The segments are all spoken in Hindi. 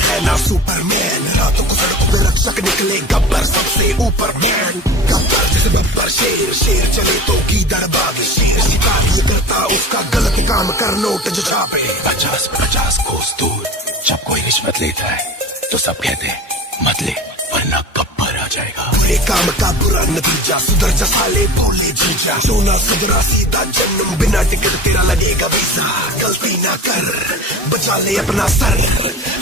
है ना सुपरमैन, रातों को सड़कों पे रक्षक निकले गब्बर सबसे ऊपर मैन। गब्बर जैसे बब्बर शेर, शेर चले तो गीदड़ बाग, शेर शिकार ये करता उसका गलत काम कर नोट जो छापे। 50-50 कोस दूर जब कोई रिश्वत लेता है तो सब कहते हैं मत ले वरना गब्बर आ जाएगा। बुरे काम का बुरा नतीजा, सुधर जा साले भोले जीजा, सोना सुधरा सीधा जन्म, बिना टिकट तेरा लगेगा वीजा। गलती ना कर बचा ले अपना सर,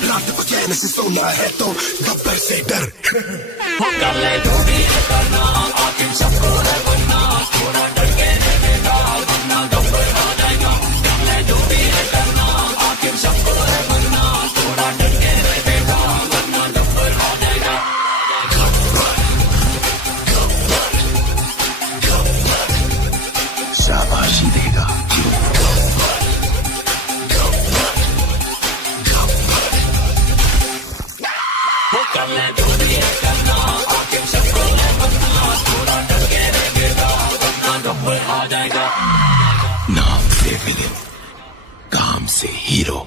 रात को चैन से सोना है तो गब्बर से डर। कर ले जो भी है करना, आखिर सबको है बनना, थोड़ा डर के रहेगा वरना गब्बर आ जाएगा। कर ले जो भी है करना, आखिर सबको है बनना, थोड़ा डर के रहेगा वरना गब्बर आ जाएगा। शाबाशी देगा कर ले जो भी है करना, आखिर सबको है बनना, थोड़ा डर के रहेगा वरना गब्बर आ जाएगा। नाम से विलेन, काम से हीरो।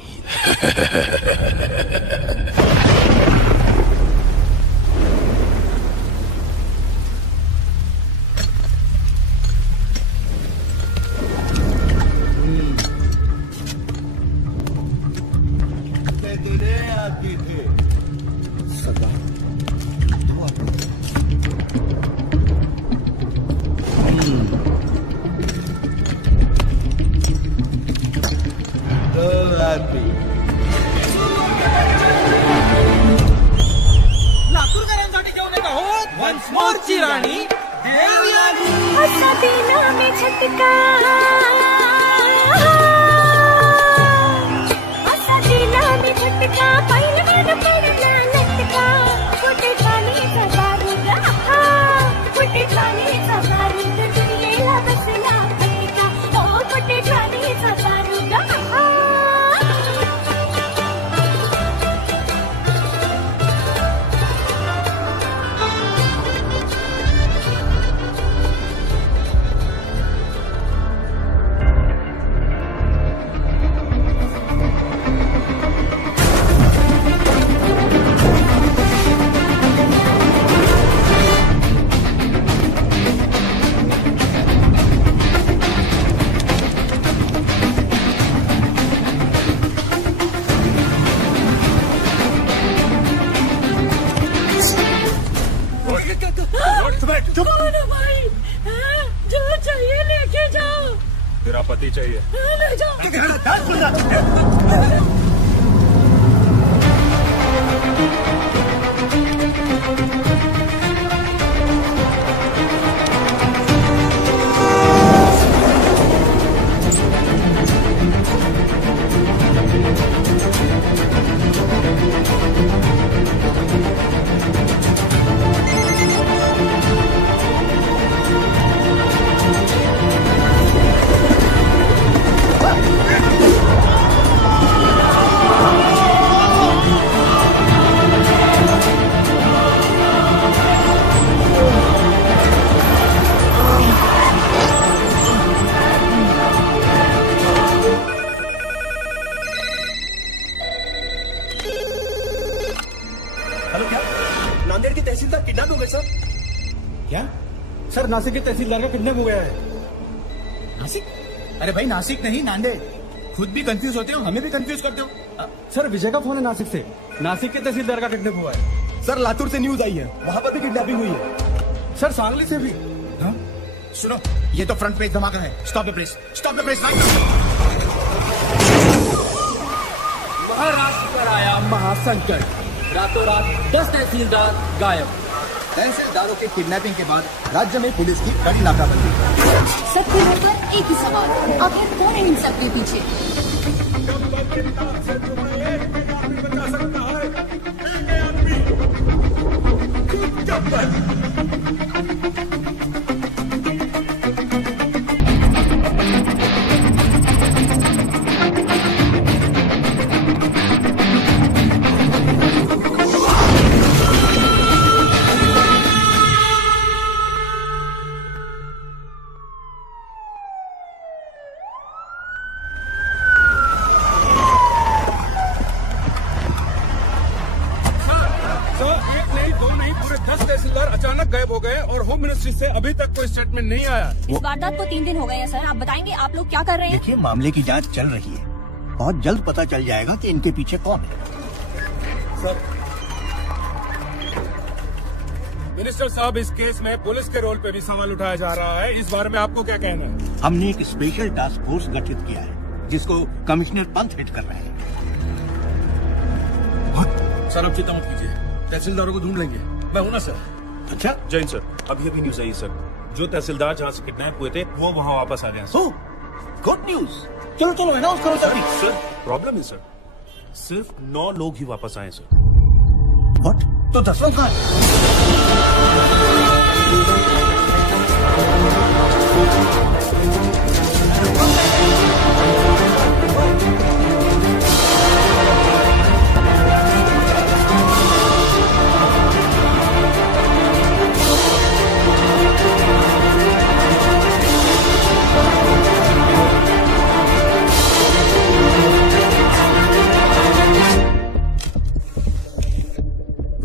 तेरा पति चाहिए। ले जाओ। सर नासिक के तहसीलदार का किडनैप हो गया है। नासिक? अरे भाई नासिक नहीं नांदेड़। खुद भी कंफ्यूज होते हो, हमें भी कंफ्यूज करते हो। सर विजय का फोन है नासिक से, नासिक के तहसीलदार का किडनैप हुआ है। सर लातूर से न्यूज आई है, वहां पर भी किडनैपिंग हुई है। सर सांगली से भी। हाँ? सुनो, ये तो फ्रंट पेज धमाका है। Stop the press, stop the press. Maharashtra पर आया महासंकट, रातों रात 10 तहसीलदार गायब। तहसीलदारों के किडनैपिंग के बाद राज्य में पुलिस की कड़ी नाकाबंदी। सबके मुंह पर एक ही सवाल, आखिर कौन है इन सब के पीछे? नहीं, दो नहीं, पूरे 10 तहसीलदार अचानक गायब हो गए और होम मिनिस्ट्री से अभी तक कोई स्टेटमेंट नहीं आया। इस वारदात को 3 दिन हो गए हैं सर। आप बताएंगे आप लोग क्या कर रहे हैं? देखिए, मामले की जांच चल रही है। बहुत जल्द पता चल जाएगा कि इनके पीछे कौन है। मिनिस्टर साहब, इस केस में पुलिस के रोल पे भी सवाल उठाया जा रहा है। इस बारे में आपको क्या कहना है? हमने एक स्पेशल टास्क फोर्स गठित किया है जिसको कमिश्नर पंत हेड कर रहे हैं। सर, आप चिंता मत कीजिए, तहसीलदारों को ढूंढ लेंगे। मैं हूं ना सर। अच्छा, जैन सर, अभी अभी न्यूज आई सर, जो तहसीलदार जहाँ से किडनैप हुए थे वो वहाँ वापस आ गए हैं सर। Good news. चलो चलो, अनाउंस करो जल्दी। सर, प्रॉब्लम है सर, सिर्फ 9 लोग ही वापस आए सर। व्हाट? तो 10 लोग कहाँ हैं?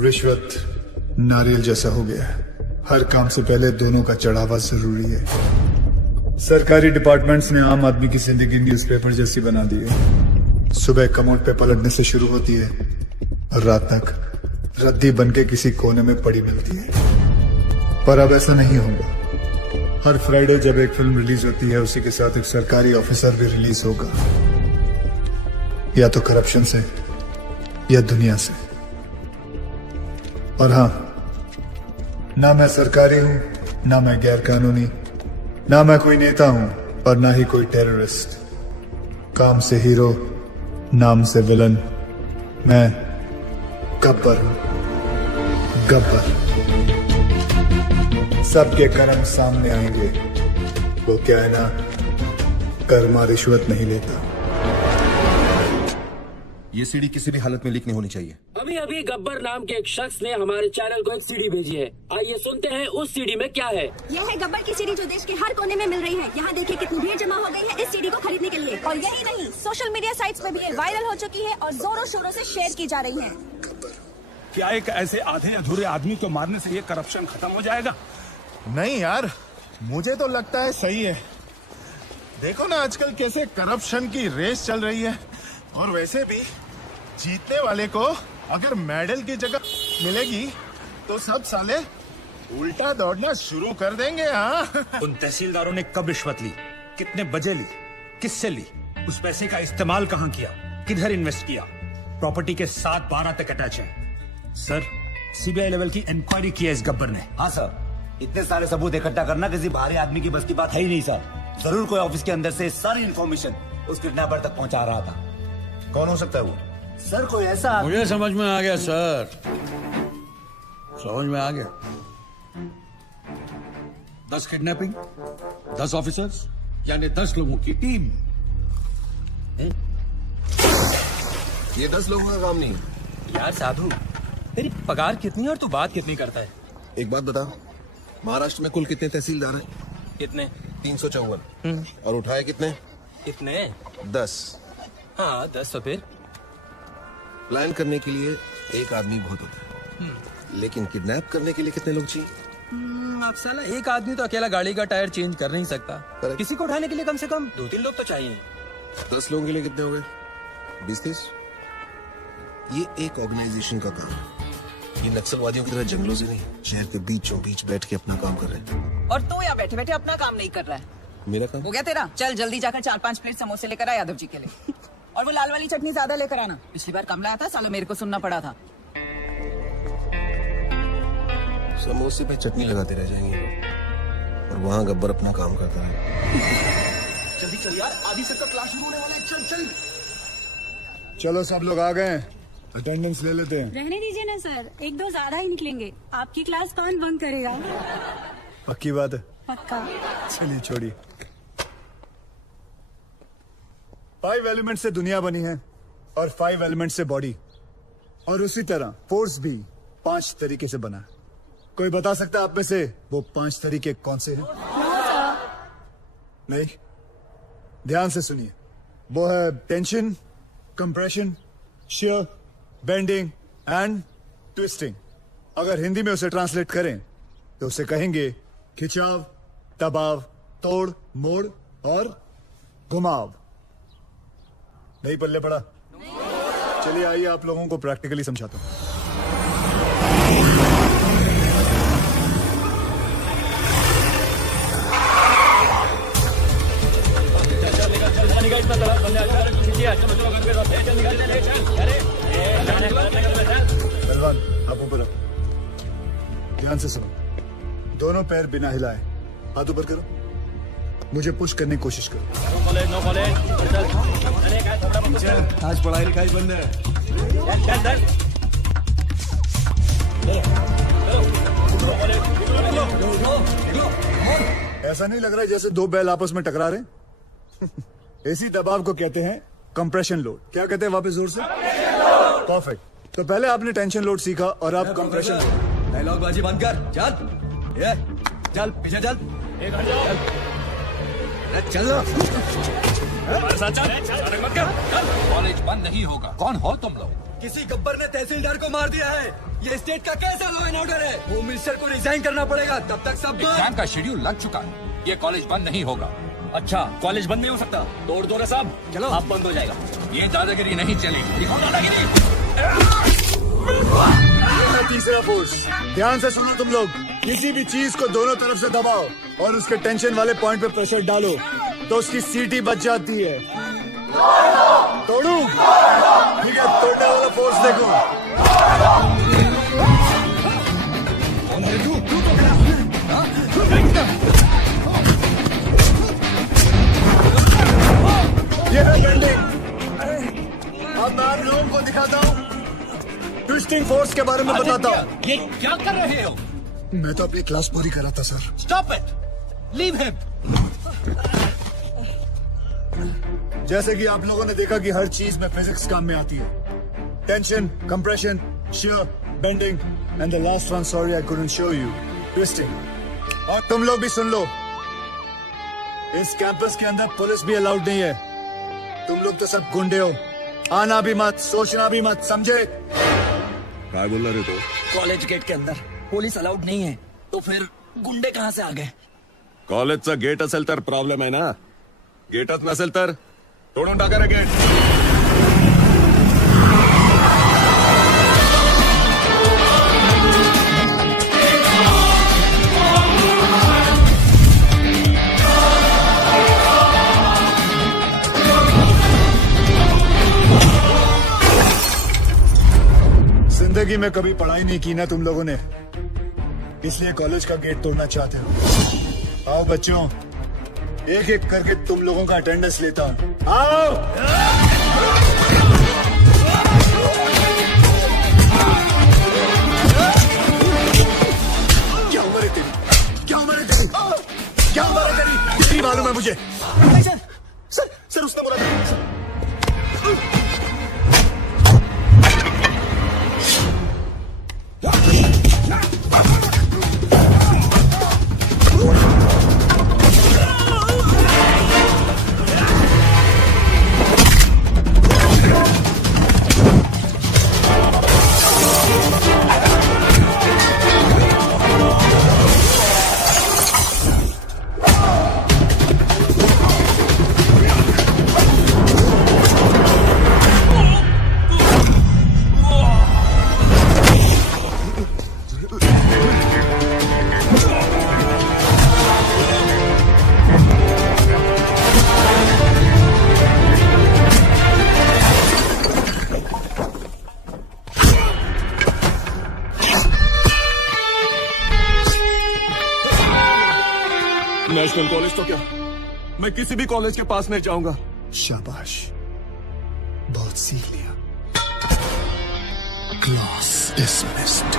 रिश्वत नारियल जैसा हो गया है। हर काम से पहले दोनों का चढ़ावा जरूरी है। सरकारी डिपार्टमेंट्स ने आम आदमी की जिंदगी न्यूज़पेपर जैसी बना दी है। सुबह कमोड पे पलटने से शुरू होती है और रात तक रद्दी बनके किसी कोने में पड़ी मिलती है। पर अब ऐसा नहीं होगा। हर फ्राइडे जब एक फिल्म रिलीज होती है, उसी के साथ एक सरकारी ऑफिसर भी रिलीज होगा, या तो करप्शन से या दुनिया से। और हाँ, ना मैं सरकारी हूं, ना मैं गैर कानूनी, ना मैं कोई नेता हूं और ना ही कोई टेररिस्ट। काम से हीरो, नाम से विलन, मैं गब्बर हूं। गब्बर। सबके कर्म सामने आएंगे। वो क्या है ना, कर्मा रिश्वत नहीं लेता। ये सीडी किसी भी हालत में लीक नहीं होनी चाहिए। अभी अभी गब्बर नाम के एक शख्स ने हमारे चैनल को एक सीडी भेजी है। आइए सुनते हैं उस सीडी में क्या है। यह है गब्बर की सीडी जो देश के हर कोने में मिल रही है। यहाँ देखिए कितनी भीड़ जमा हो गई है इस सीडी को खरीदने के लिए। और यही नहीं, सोशल मीडिया साइट्स पे भी ये वायरल हो चुकी है और जोरों शोरों से शेयर की जा रही है। क्या एक ऐसे आधे अधूरे आदमी को मारने से ये करप्शन खत्म हो जाएगा? नहीं यार, मुझे तो लगता है सही है। देखो ना आजकल कैसे करप्शन की रेस चल रही है। और वैसे भी जीतने वाले को अगर मेडल की जगह मिलेगी तो सब साले उल्टा दौड़ना शुरू कर देंगे। हाँ, उन तहसीलदारों ने कब रिश्वत ली, कितने बजे ली, किससे ली, उस पैसे का इस्तेमाल कहां किया, किधर इन्वेस्ट किया, प्रॉपर्टी के 7-12 तक अटैच है। सर, सीबीआई लेवल की इंक्वायरी की है इस गब्बर ने। हाँ सर, इतने सारे सबूत इकट्ठा करना किसी बाहरी आदमी की बस की बात है ही नहीं सर। जरूर कोई ऑफिस के अंदर से सारी इंफॉर्मेशन उस किडनैपर तक पहुंचा रहा था। कौन हो सकता है वो? सर कोई ऐसा, मुझे समझ में आ गया सर, समझ में आ गया। 10 किडनैपिंग, 10 ऑफिसर्स, यानी 10 लोगों की टीम। ये 10 लोगों का काम नहीं। यार साधु, तेरी पगार कितनी है और तू बात कितनी करता है? एक बात बता, महाराष्ट्र में कुल कितने तहसीलदार हैं? कितने? 354। और उठाए कितने? कितने? 10। हाँ 10। तो फिर प्लान करने के लिए एक आदमी बहुत होता है, लेकिन किडनैप करने के लिए कितने लोग चाहिए? अब साला एक आदमी तो अकेला गाड़ी का टायर चेंज कर नहीं सकता। किसी को उठाने के लिए कम से कम 2-3 लोग तो चाहिए। 10 लोगों के लिए कितने हो गए? 20-30। ये एक ऑर्गेनाइजेशन का काम है। ये नक्सलवादियों की तरह जंगलों से नहीं, शहर के बीचों बीच बैठ के अपना काम कर रहे हैं। और तू यहाँ बैठे बैठे अपना काम नहीं कर रहा है। मेरा काम हो गया तेरा? चल जल्दी जाकर 4-5 प्लेट समोसे लेकर आ यादव जी के लिए। और वो लाल वाली चटनी ज्यादा लेकर आना। पिछली बार कम लाया था, साला मेरे को सुनना पड़ा था। समोसे पे चटनी लगाते रह जाएंगे और वहाँ गब्बर अपना काम करता है। जल्दी चल यार, आधी से तो क्लास शुरू होने वाला है। चल चल। चलो सब लोग आ गए, अटेंडेंस ले लेते हैं। रहने दीजिए ना सर, 1-2 ज्यादा ही निकलेंगे। आपकी क्लास कौन बंक करेगा? पक्की बात है? पक्का। चलिए छोड़िए। 5 एलिमेंट से दुनिया बनी है और 5 एलिमेंट से बॉडी, और उसी तरह फोर्स भी 5 तरीके से बना है। कोई बता सकता है आप में से वो 5 तरीके कौन से हैं? नहीं, ध्यान से सुनिए। वो है tension, compression, shear, bending and twisting. अगर हिंदी में उसे ट्रांसलेट करें तो उसे कहेंगे खिंचाव, दबाव, तोड़, मोड़ और घुमाव। नहीं पल्ले पड़ा? चलिए आइए आप लोगों को प्रैक्टिकली समझाता हूं। पहलवान आप ऊपर आओ, ध्यान से सुनो। दोनों पैर बिना हिलाए हाथ ऊपर करो, मुझे पुश करने की कोशिश करो। आज पढ़ाई लिखाई बंद है। ऐसा नहीं लग रहा है जैसे दो बैल आपस में टकरा रहे? इसी दबाव को कहते हैं कंप्रेशन लोड। क्या कहते हैं वापस जोर से? परफेक्ट। तो पहले आपने टेंशन लोड सीखा और अब कंप्रेशन लोड। डायलॉग बाजी बंद कर, चल ये चल पीछे चल, चल कॉलेज बंद नहीं होगा। कौन हो तुम लोग? किसी गब्बर ने तहसीलदार को मार दिया है। ये स्टेट का कैसा लॉ एंड ऑर्डर है? होम मिनिस्टर को रिजाइन करना पड़ेगा, तब तक सब एग्जाम का शेड्यूल लग चुका है। ये कॉलेज बंद नहीं होगा। अच्छा, कॉलेज बंद नहीं हो सकता? तोड़ दो ना साहब, चलो आप बंद हो जाएगा। ये दादागिरी नहीं चलेगी। दिखाओ दादागिरी। तीसरा फोर्स, ध्यान से सुनो तुम लोग। किसी भी चीज को दोनों तरफ से दबाओ और उसके टेंशन वाले पॉइंट पे प्रेशर डालो तो उसकी सीटी बच जाती है। तोड़ू? ठीक है, तोड़ने वाला फोर्स देखो। ये है बेंडिंग। अब मैं आप लोगों को दिखाता हूँ, ट्विस्टिंग फोर्स के बारे में बताता हूँ। ये क्या कर रहे हो? मैं तो अपनी क्लास पूरी कर रहा था sir. Stop it, leave him. जैसे कि आप लोगों ने देखा कि हर चीज में फिजिक्स काम में आती है। Tension, compression, shear, bending and the last one, sorry I couldn't show you, twisting. और तुम लोग भी सुन लो, इस कैंपस के अंदर पुलिस भी अलाउड नहीं है। तुम लोग तो सब गुंडे हो, आना भी मत, सोचना भी मत, समझे? क्या बोल रहे तो? कॉलेज गेट के अंदर पुलिस अलाउड नहीं है, तो फिर गुंडे कहाँ से आ गए? कॉलेजचा गेट असेल तर प्रॉब्लेम आहे ना, गेटच नसेल तर तोडून टाका रे गेट. जिंदगी में कभी पढ़ाई नहीं की ना तुम लोगों ने, इसलिए कॉलेज का गेट तोड़ना चाहते हो। आओ बच्चों, एक एक करके तुम लोगों का अटेंडेंस लेता हूं। आओ। क्या उम्र है तेरी? क्या उम्र है तेरी? क्या उम्र है तेरी? इतनी मालूम है मुझे। सर उसने बोला था। नेशनल कॉलेज तो क्या, मैं किसी भी कॉलेज के पास नहीं जाऊंगा। शाबाश, बहुत सीख लिया। Class dismissed.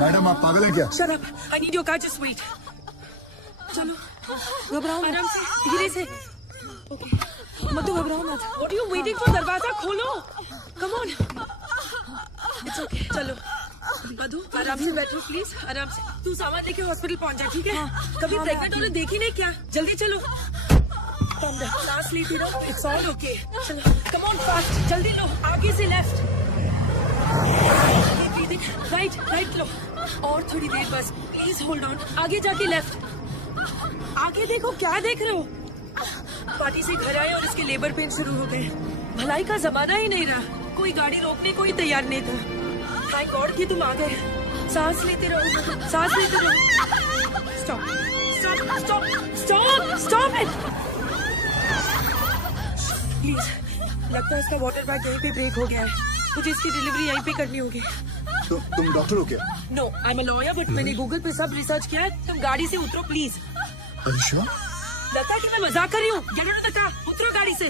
मैडम आप पागल हैं क्या? Shut up. I need your car. Just wait. चलो, घबराओ आराम से, धीरे से। मत घबराओ मत। What are you waiting for? दरवाजा खोलो। Come on. It's okay. चलो। मधु आराम से बैठो प्लीज, आराम से। तू सामान लेके हॉस्पिटल पहुंच जा, ठीक है? कभी प्रेग्नेंट होने देखी नहीं क्या? जल्दी चलो। सांस लेती रहो। It's all okay. चलो। Come on fast. जल्दी लो। आगे से लेफ्ट। राइट लो। और थोड़ी देर बस। Please hold on. आगे जाके लेफ्ट। आगे देखो, क्या देख रहे हो? पार्टी से घर आए और इसके लेबर पेन शुरू हो गए। भलाई का जमाना ही नहीं रहा। कोई गाड़ी रोकने को ही तैयार नहीं था। थैंक गॉड कि तुम आ गए। सांस लेते रहो, सांस लेते रहो। Stop it please. लगता है इसका वाटर बैग यहीं पे ब्रेक हो गया है। मुझे इसकी डिलीवरी यहीं पे करनी होगी। तो तुम डॉक्टर हो क्या? No, I am a lawyer, but मैंने गूगल पे सब रिसर्च किया है। तुम गाड़ी से उतरो प्लीज। अच्छा? लगता है कि मैं मजाक कर रही हूँ। Get out of the car, उतरो गाड़ी से।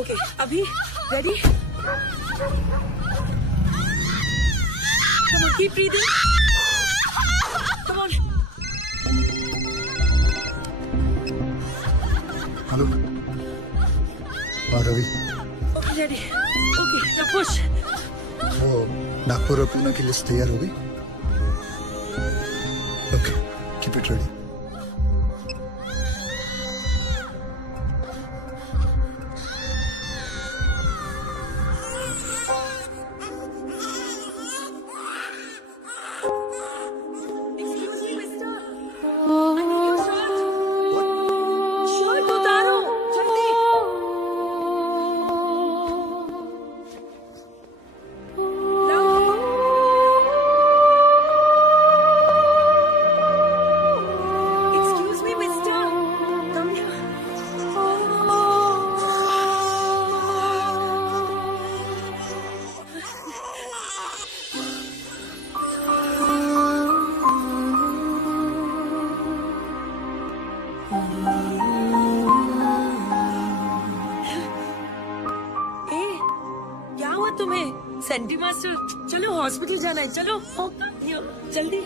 ओके, अभी ready? Come on, keep breathing. Come on. Hello. Ravi. Okay, ready. Okay, now push. वो नागपुर और पुणे की लिस्ट तैयार हो गई? Okay, keep it ready. Senti master, चलो हॉस्पिटल जाना है। चलो जल्दी।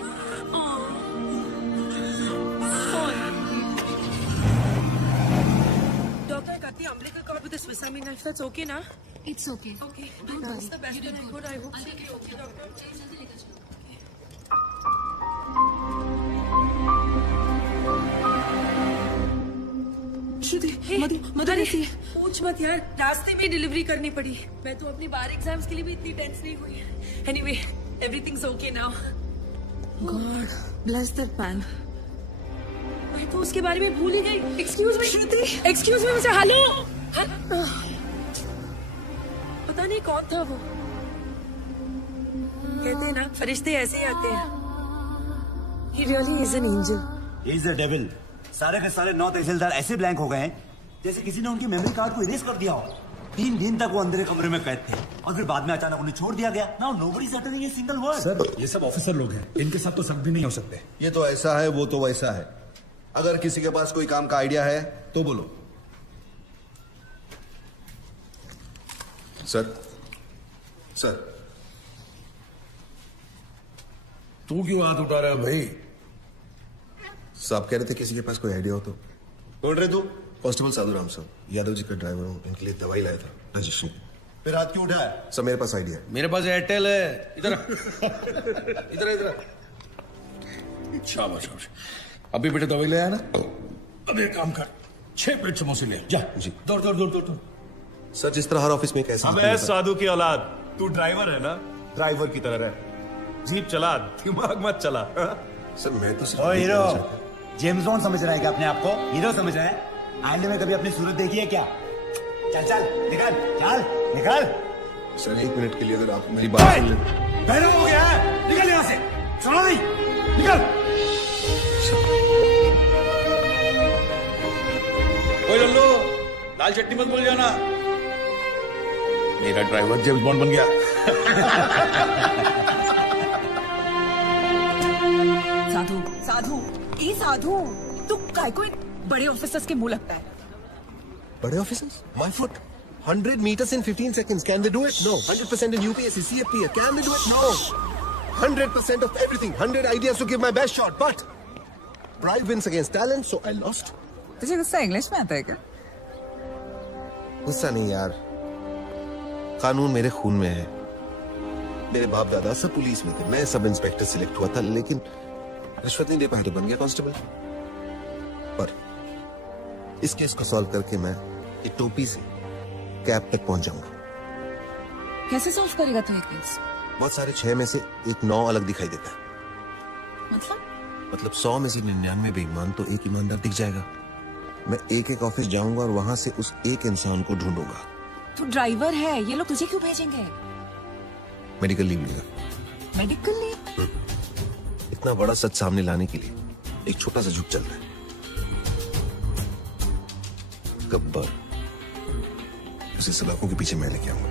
डॉक्टर कहती है umbilical cord with a Swiss Army knife. That's okay ना? It's okay. Okay. That's the best that I could. I hope so. Okay, doctor. श्रुति, मधु पूछ मत यार, रास्ते में डिलीवरी करनी पड़ी। मैं तो अपनी बार एग्जाम्स के लिए भी इतनी टेंस नहीं हुई। Anyway, everything's okay now. God bless that man. मैं तो उसके बारे में भूल ही गई। एक्सक्यूज मी श्रुति, एक्सक्यूज मी मुझे। हेलो, पता नहीं कौन था वो। कहते हैं ना, फरिश्ते ऐसे ही आते हैं। He really is an angel. He is the devil. सारे के सारे 9 तहसीलदार ऐसे ब्लैंक हो गए हैं जैसे किसी ने उनकी मेमोरी कार्ड को इरेज कर दिया हो। 3 दिन तक वो अंदर कमरे में कैद थे और फिर बाद में अचानक उन्हें छोड़ दिया गया। Now nobody is uttering a single word. Sir, ये सब ऑफिसर लोग हैं, इनके साथ तो शक भी नहीं हो सकते। ये तो ऐसा है, वो तो वैसा है। अगर किसी के पास कोई काम का आइडिया है तो बोलो। सर, तू क्यों हाथ उठा रहा है भाई? साहब कह रहे थे किसी के पास कोई आइडिया हो तो। बोल रहे तू? कांस्टेबल साधु राम साहब, यादव जी का ड्राइवर हूँ, इनके लिए दवाई लाया था रजिस्ट्री। फिर हाथ क्यों उठाया? सर मेरे पास आइडिया है। मेरे पास एयरटेल है। इधर इधर। शाबाश। अभी बेटे दवाई ले आया ना? अब एक काम कर, 6 प्लेट समोसे ले जा। जी। दौड़। सर जिस तरह हर ऑफिस में कैसे। अबे साधु की औलाद, तू ड्राइवर है ना? ड्राइवर की तरह रह, जीप चला, दिमाग मत चला। सर मैं तो ओ हीरो, जेम्स बॉन्ड समझ रहा है क्या अपने आप को? हीरो समझ रहा है? आईने में कभी अपनी सूरत देखी है क्या? चल निकल। सर 1 मिनट के लिए अगर आप मेरी बात सुन लें। पहले हो गया है, निकल यहाँ से। सुनो नहीं, निकल। ओए लल्लू, लाल चटनी मत भूल जाना। मेरा ड्राइवर जेम्स बॉन्ड बन गया। साधु, तू काय को बड़े ऑफिसर्स के मुंह लगता है? बड़े officers? My foot. 100 meters in 15 seconds. Can they do it? No. 100% in UPSC, CFP. Can they do it? No. 100% of everything. 100 ideas to give my best shot. But pride wins against talent, so I lost. तुझे गुस्सा इंग्लिश में आता है क्या? गुस्सा नहीं यार, कानून मेरे खून में है। मेरे बाप दादा सब पुलिस में थे, मैं सब इंस्पेक्टर सिलेक्ट हुआ था, लेकिन रिश्वत नहीं दे पाया तो बन गया कांस्टेबल। पर इस केस को सॉल्व करके मैं एक टोपी से कैब तक पहुंच जाऊंगा। कैसे सॉल्व करेगा तू ये केस? बहुत सारे 6 में से एक 9 अलग दिखाई देता है। मतलब 100 में से 99 बेईमान तो एक ईमानदार दिख जाएगा। मैं एक ऑफिस जाऊंगा और वहां से उस एक इंसान को ढूंढूंगा। तू ड्राइवर है, ये लोग तुझे क्यों भेजेंगे? मेडिकल लीव लेगा। Medical leave? इतना बड़ा सच सामने लाने के लिए एक छोटा सा झुक चल रहा है। गब्बर, उसे सलाखों के पीछे मैं लेके आऊंगा।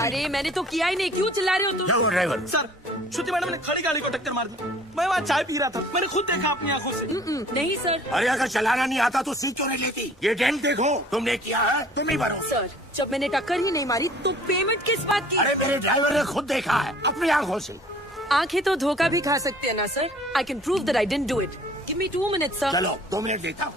अरे मैंने तो किया ही नहीं, क्यों चिल्ला रहे हो तुम? क्या हुआ ड्राइवर? सर, श्रुति मैडम ने खड़ी गाड़ी को टक्कर मार दी। मैं वहाँ चाय पी रहा था, मैंने खुद देखा अपनी आंखों से। नहीं सर। अरे अगर चलाना नहीं आता तो सीट क्यों नहीं लेती? ये डेंट देखो, तुमने किया है, तुम ही भरो। सर, जब मैंने टक्कर ही नहीं मारी तो पेमेंट किस बात की? अरे मेरे ड्राइवर ने खुद देखा है अपनी आंखों से। आंखें तो धोखा भी खा सकते हैं ना sir. I can prove that I didn't do it. Give me 2 minutes sir. चलो 2 मिनट देता हूँ।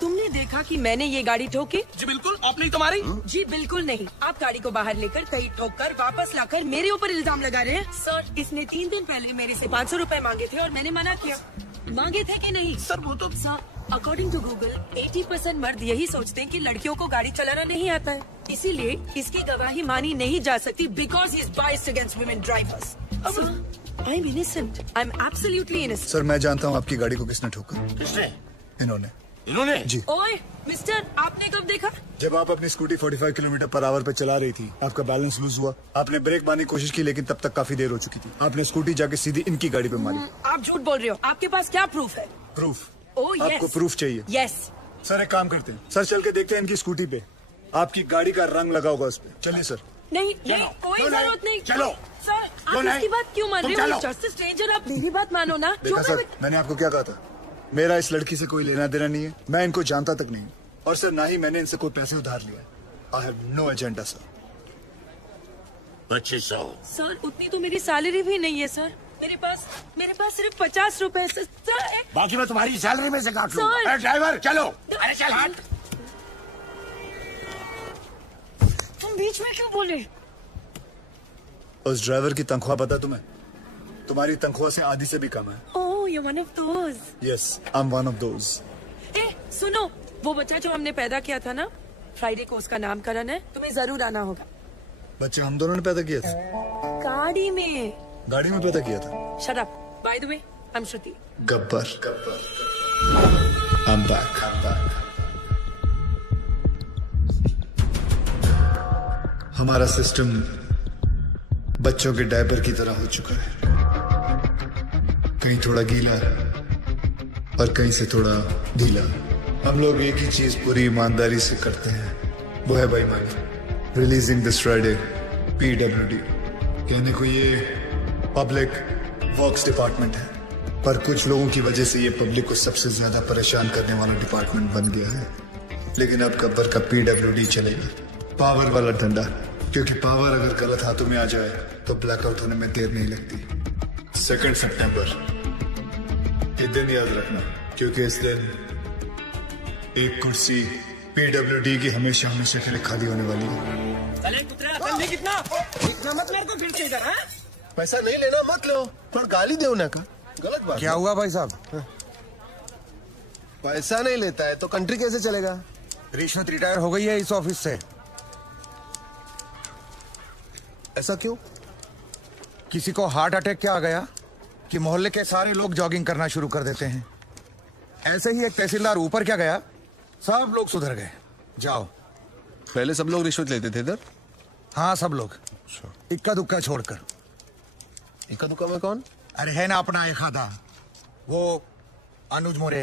तुमने देखा कि मैंने ये गाड़ी ठोकी? जी बिल्कुल, आपने तो मारी। जी बिल्कुल नहीं, आप गाड़ी को बाहर लेकर कहीं ठोककर वापस लाकर मेरे ऊपर इल्जाम लगा रहे हैं। सर, इसने 3 दिन पहले मेरे से 500 रुपए मांगे थे और मैंने मना किया। मांगे थे कि नहीं? सर वो तो सर, अकॉर्डिंग टू गूगल 80% मर्द यही सोचते हैं कि लड़कियों को गाड़ी चलाना नहीं आता है, इसीलिए इसकी गवाही मानी नहीं जा सकती because he is biased against women drivers. I am innocent, I am absolutely innocent. Sir मैं जानता हूँ आपकी गाड़ी को किसने ठोका। किसने? इन्होंने जी। ओए मिस्टर, आपने कब देखा? जब आप अपनी स्कूटी 45 किलोमीटर पर आवर पे चला रही थी, आपका बैलेंस लूज हुआ, आपने ब्रेक मारने की कोशिश की लेकिन तब तक काफी देर हो चुकी थी। आपने स्कूटी जाके सीधी इनकी गाड़ी पे मारी। आप झूठ बोल रहे हो, आपके पास क्या प्रूफ है? प्रूफ? Oh yes. आपको प्रूफ चाहिए? यस। सर एक काम करते हैं, सर चल के देखते हैं इनकी स्कूटी पे आपकी गाड़ी का रंग लगा होगा उस पे। चलिए सर। नहीं नहीं, कोई जरूरत नहीं। चलो सर, आप इसकी बात क्यों मान रहे हो? जस्ट स्ट्रेंजर, आप मेरी बात मानो ना। देखा सर, मैंने आपको क्या कहा था, मेरा इस लड़की से कोई लेना देना नहीं है, मैं इनको जानता तक नहीं, और सर ना ही मैंने इनसे कोई पैसे उधार लिया। I have no agenda sir. 2500। Sir उतनी तो मेरी सैलरी भी नहीं है सर, मेरे पास सिर्फ 50 रुपए सर। बाकी मैं तुम्हारी सैलरी में से काट लूँ। सर। अरे ड्राइवर चलो, अरे चल हट। तुम बीच में क्यों बोले? उस ड्राइवर की तनख्वाह पता तुम्हें? तुम्हारी तनख्वाह से आधी से भी कम है। ओह, you're one of those. Yes, I'm one of those. सुनो, वो बच्चा जो हमने पैदा किया था ना, फ्राइडे को उसका नामकरण है, तुम्हें जरूर आना होगा। बच्चे हम दोनों ने पैदा किया था? गाड़ी में। गाड़ी में पैदा किया था? Shut up. By the way, I'm Shruti. Gabbar. I'm back. हमारा सिस्टम बच्चों के डायपर की तरह हो चुका है, कहीं थोड़ा गीला और कहीं से थोड़ा ढीला। हम लोग एक ही चीज पूरी ईमानदारी से करते हैं, वो है बेईमानी। रिलीजिंग दिस फ्राइडे PWD, कहने को ये पब्लिक वर्क्स डिपार्टमेंट है, पर कुछ लोगों की वजह से ये पब्लिक को सबसे ज्यादा परेशान करने वाला डिपार्टमेंट बन गया है। लेकिन अब गब्बर का PWD चलेगा, पावर वाला डंडा, क्योंकि पावर अगर गलत हाथों में आ जाए तो ब्लैकआउट होने में देर नहीं लगती। 2 सितंबर, ये दिन याद रखना, क्योंकि इस दिन एक कुर्सी PWD की हमेशा के लिए खाली होने वाली है। कितना मत मेरे को फिर से इधर। पैसा नहीं लेना मत लो, थोड़ा गाली दे उन्हें का, गलत बात। क्या हुआ भाई साहब? पैसा नहीं लेता है तो कंट्री कैसे चलेगा? रिश्वत रिटायर हो गई है इस ऑफिस से। ऐसा क्यों? किसी को हार्ट अटैक क्या आ गया कि मोहल्ले के सारे लोग जॉगिंग करना शुरू कर देते हैं। ऐसे ही एक तहसीलदार ऊपर क्या गया, सब लोग सुधर गए। जाओ। पहले सब लोग रिश्वत लेते थे इधर? हाँ सब लोग। इक्का दुक्का छोड़कर। इक्का दुक्का में कौन? अरे है ना अपना एक आधा, वो अनुज मोरे।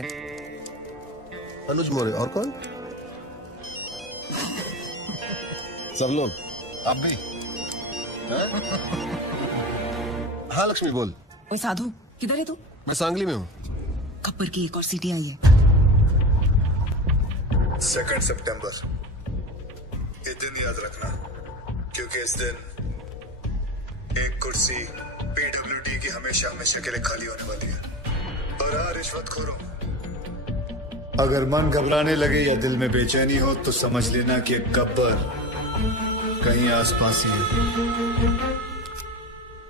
अनुज मोरे और कौन? सब लोग। आप भी? हाँ लक्ष्मी बोल। ओए साधु, किधर है तू? मैं सांगली में हूँ। गब्बर की एक और सीटी आई है। 2 सितंबर, ये दिन याद रखना, क्योंकि इस दिन एक कुर्सी पीडब्ल्यूडी की हमेशा हमेशा के लिए खाली होने वाली है। और हाँ रिश्वतखोरों, अगर मन घबराने लगे या दिल में बेचैनी हो तो समझ लेना कि गब्बर कहीं आसपास ही है।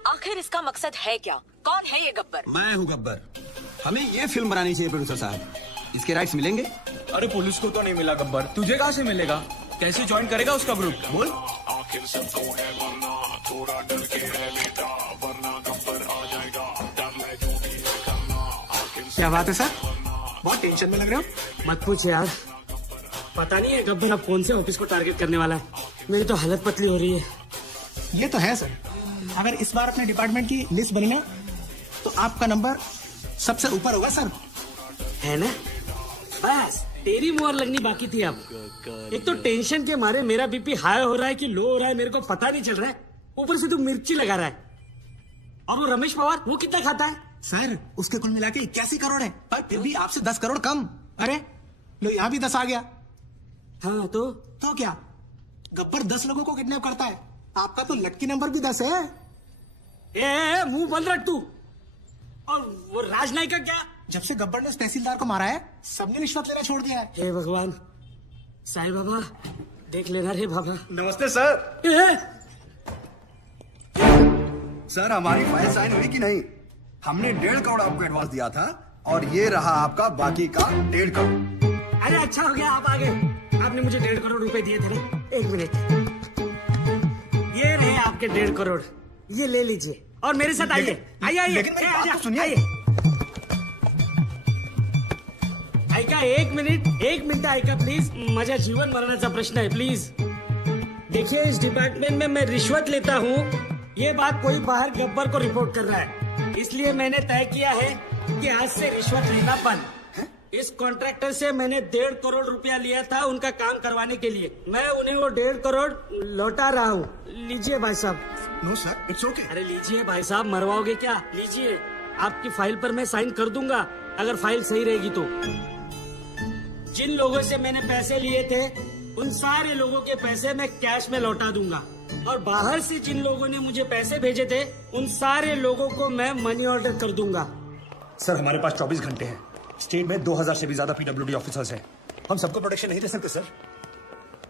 आखिर इसका मकसद है क्या? कौन है ये गब्बर? मैं हूँ गब्बर। हमें ये फिल्म बनानी चाहिए प्रोड्यूसर साहब। इसके राइट्स मिलेंगे? अरे पुलिस को तो नहीं मिला गब्बर, तुझे कहाँ से मिलेगा? कैसे ज्वाइन करेगा उसका ग्रुप? बोल। क्या बात है सर, बहुत टेंशन में लग रहे हो? मत पूछ यार, पता नहीं है गब्बर अब कौन से ऑफिस को टारगेट करने वाला है। मेरी तो हालत पतली हो रही है। ये तो है सर, अगर इस बार अपने डिपार्टमेंट की लिस्ट बनी ना तो आपका नंबर सबसे ऊपर होगा सर। है ना? बस तेरी मोहर लगनी बाकी थी। अब एक तो टेंशन के मारे मेरा बीपी हाई हो रहा है कि लो हो रहा है मेरे को पता नहीं चल रहा है। ऊपर से तू मिर्ची लगा रहा है। और वो रमेश पवार, वो कितना खाता है? सर उसके कुल मिला के 81 करोड़ है, पर फिर भी आपसे 10 करोड़ कम। अरे लो यहाँ भी 10 आ गया। हाँ तो क्या गब्बर 10 लोगों को किडनैप करता है? आपका तो लकी नंबर भी 10 है। ए मुंह बंद रख तू। और वो राजनायक का क्या? जब से गब्बर ने उस तहसीलदार को मारा है, सबने रिश्वत लेना छोड़ दिया है। हे भगवान, साईं बाबा देख लेना रे बाबा। नमस्ते सर। सर हमारी फाइल साइन हुई कि नहीं? हमने 1.5 करोड़ आपको एडवांस दिया था और ये रहा आपका बाकी का 1.5 करोड़। अरे अच्छा हो गया आप आ गए। आपने मुझे 1.5 करोड़ रुपए दिए थे ना। 1 मिनट, ये रहे आपके 1.5 करोड़, ये ले लीजिए और मेरे साथ आइए। आइए लेकिन मेरी बात तो सुनिए। ऐका एक मिनिट ऐका प्लीज। माझ्या जीवन मरणाचा प्रश्न है प्लीज। देखिए इस डिपार्टमेंट में मैं रिश्वत लेता हूँ, ये बात कोई बाहर गब्बर को रिपोर्ट कर रहा है, इसलिए मैंने तय किया है कि आज से रिश्वत लेना बंद। इस कॉन्ट्रैक्टर से मैंने 1.5 करोड़ रुपया लिया था उनका काम करवाने के लिए। मैं उन्हें वो 1.5 करोड़ लौटा रहा हूँ। लीजिए भाई साहब। No sir, it's okay. अरे लीजिए भाई साहब, मरवाओगे क्या? लीजिए, आपकी फाइल पर मैं साइन कर दूंगा अगर फाइल सही रहेगी तो। जिन लोगों से मैंने पैसे लिए थे उन सारे लोगों के पैसे मैं कैश में लौटा दूंगा, और बाहर से जिन लोगों ने मुझे पैसे भेजे थे उन सारे लोगों को मैं मनी ऑर्डर कर दूंगा। सर हमारे पास 24 घंटे हैं। स्टेट में 2000 से भी ज्यादा पीडब्ल्यूडी ऑफिसर्स हैं। हम सबको प्रोटेक्शन नहीं दे सकते सर।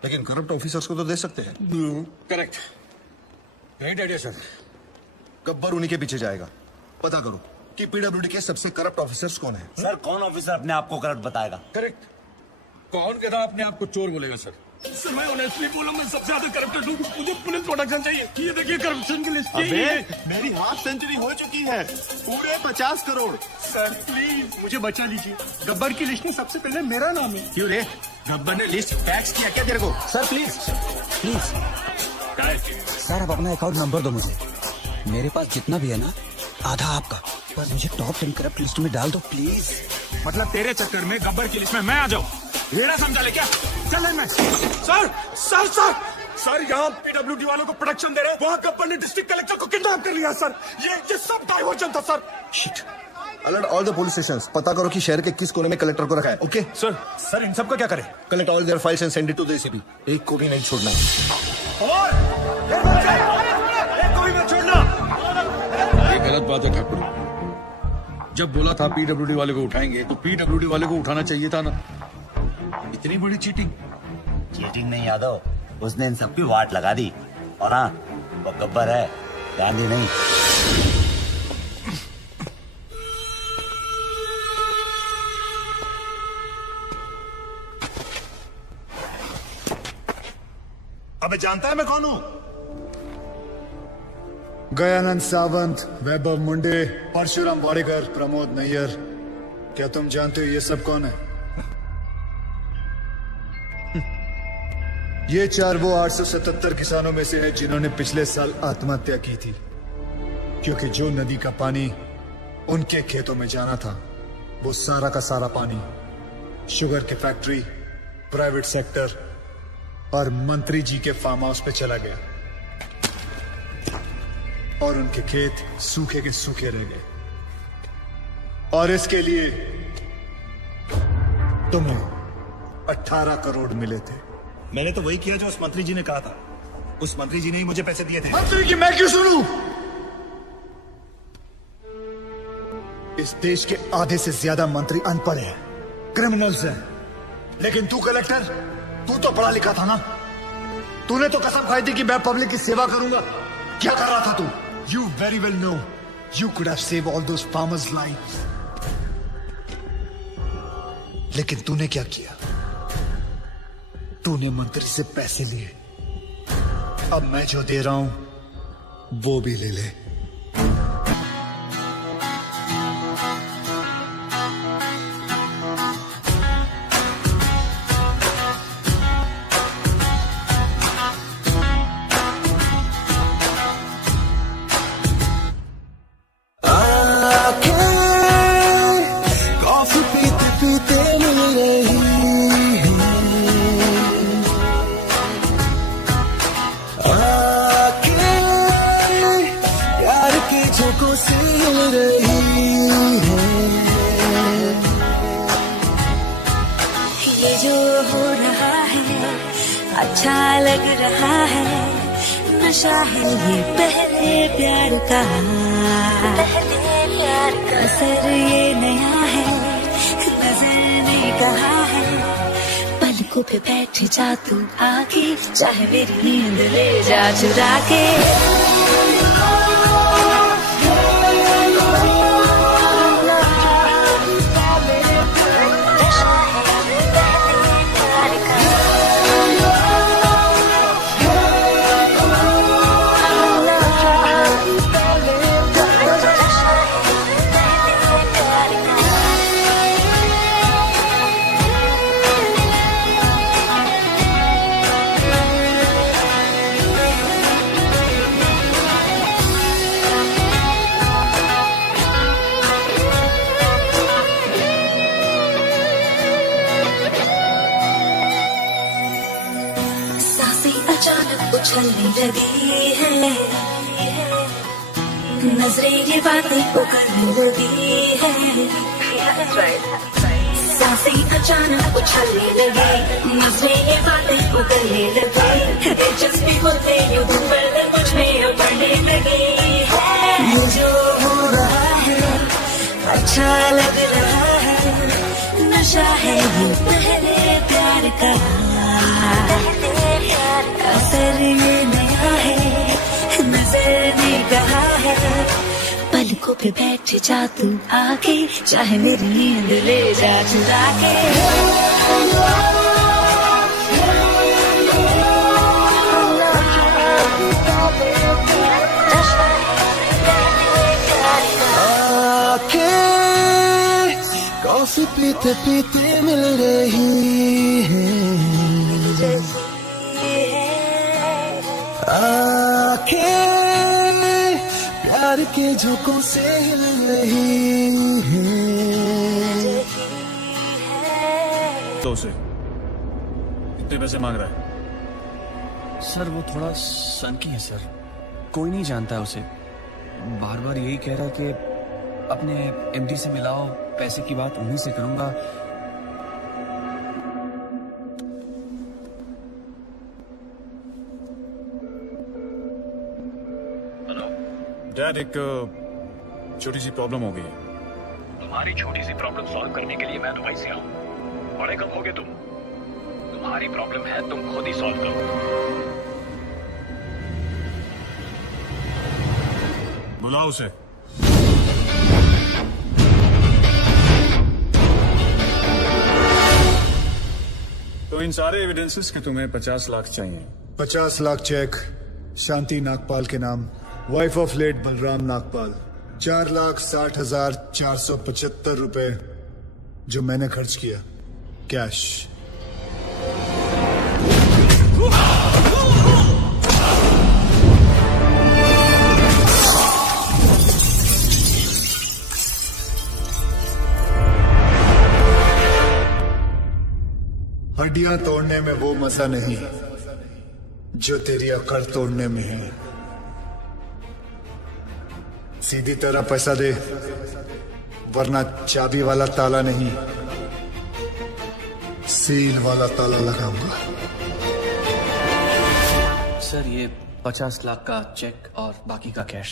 लेकिन करप्ट ऑफिसर्स को तो दे सकते हैं। Correct, great idea sir. Gabbar उन्हीं के पीछे जाएगा। पता करो कि पीडब्ल्यूडी के सबसे करप्ट ऑफिसर्स कौन है। सर कौन ऑफिसर अपने आप को करप्ट बताएगा? करेक्ट, कौन कहता अपने आप को चोर बोलेगा सर? सर मैं ऑनेस्टली बोला, मैं सबसे ज्यादा करप्टेड हूँ। मुझे पुलिस प्रोटेक्शन चाहिए। ये देखिए करप्शन की लिस्ट। मेरी हाफ सेंचुरी हो चुकी है, पूरे 50 करोड़। सर प्लीज मुझे बचा लीजिए, गब्बर की लिस्ट में सबसे पहले मेरा नाम है। क्यों रे, गब्बर ने लिस्ट टैक्स किया क्या तेरे को? सर प्लीज सर, आप अपना अकाउंट नंबर दो मुझे। मेरे पास जितना भी है ना, आधा आपका, पर मुझे टॉप 10 करप्ट लिस्ट में डाल दो प्लीज। मतलब तेरे चक्कर में गब्बर की लिस्ट में मैं आ जाऊँ? रेड़ा समझा ले क्या? चल मैं। सर सर सर सर यहाँ पीडब्ल्यूडी वालों को प्रोटेक्शन दे रहे हैं, वहाँ गब्बर ने डिस्ट्रिक्ट कलेक्टर को किडनैप कर लिया सर। ये सब डाइवर्जन था sir. Shit. Alert all the police stations. पता करो कि शहर के किस कोने में कलेक्टर को रखा है। ओके सर इन सब का क्या करें? Collect all their files and send it to the ACP. एक को भी नहीं छोड़ना। एक को भी मत छोड़ना। ये गलत बात है ठाकुर। जब बोला था पीडब्ल्यूडी वाले को उठाएंगे तो पीडब्ल्यूडी वाले को उठाना चाहिए था ना। इतनी बड़ी चीटिंग नहीं यादव, उसने इन सबकी वाट लगा दी। और हाँ, वो गब्बर है, गांधी नहीं। अबे जानता है मैं कौन हूँ? गयानंद सावंत, वैभव मुंडे, परशुराम वाडेकर, प्रमोद नैयर। क्या तुम जानते हो ये सब कौन है? ये 4 वो 877 किसानों में से हैं जिन्होंने पिछले साल आत्महत्या की थी, क्योंकि जो नदी का पानी उनके खेतों में जाना था वो सारा का सारा पानी शुगर के फैक्ट्री, प्राइवेट सेक्टर और मंत्री जी के फार्म हाउस पे चला गया और उनके खेत सूखे के सूखे रह गए। और इसके लिए तुम्हें 18 करोड़ मिले थे। मैंने तो वही किया जो उस मंत्री जी ने कहा था। उस मंत्री जी ने ही मुझे पैसे दिए थे। मंत्री की मैं क्यों सुनूं? इस देश के आधे से ज्यादा मंत्री अनपढ़ हैं, क्रिमिनल्स हैं, लेकिन तू कलेक्टर, तू तो पढ़ा लिखा था ना। तूने तो कसम खाई थी कि मैं पब्लिक की सेवा करूंगा। क्या कर रहा था तू? You very well know you could have save all those farmers lives, लेकिन तूने क्या किया? तूने मंत्री से पैसे लिए। अब मैं जो दे रहा हूं वो भी ले ले। ये जो हो रहा है अच्छा लग रहा है, नशा है ये पहले प्यार का, असर ये नया है, नजर ने कहा है, पलकों पे बैठ जा तू आके, चाहे मेरी नींद ले जा चुरा के। अचानक उछलने लगी है, नजरें ये बातें उगलने लगी है, सांसें अचानक उछलने लगी, नजरें ये बातें उगलने लगी, दिलचस्पी होते यूं पर कुछ में उभरने लगी है। ये जो हो रहा है अच्छा लग रहा है, नशा है ये पहले प्यार का, असर ये नया है, नजर ने कहा है, पलकों पे बैठ जा तू आके, चाहे मेरी नींद ले जा चुरा के। कॉफी पीते पीते मिल रही है, आंखें प्यार के झोंकों से हिल रही है। तो उसे कितने पैसे मांग रहा है? सर वो थोड़ा सनकी है सर, कोई नहीं जानता है उसे, बार बार यही कह रहा कि अपने एमडी से मिलाओ, पैसे की बात उन्हीं से करूंगा। डैड, एक छोटी सी प्रॉब्लम हो गई है। तुम्हारी छोटी सी प्रॉब्लम सॉल्व करने के लिए मैं दुबई से आऊं? बड़े कब होगे तुम? तुम्हारी प्रॉब्लम है, तुम खुद ही सॉल्व करो। बुलाओ उसे। तो इन सारे एविडेंसेस के तुम्हें 50 लाख चाहिए। 50 लाख चेक शांति नागपाल के नाम, wife of late Balram Nagpal. 4,60,475 रुपए जो मैंने खर्च किया कैश। हड्डियां तोड़ने में वो मजा नहीं जो तेरी अकड़ तोड़ने में है। सीधी तरह पैसा दे, वरना चाबी वाला ताला नहीं, सील वाला ताला लगाऊंगा। सर ये 50 लाख का चेक और बाकी का कैश।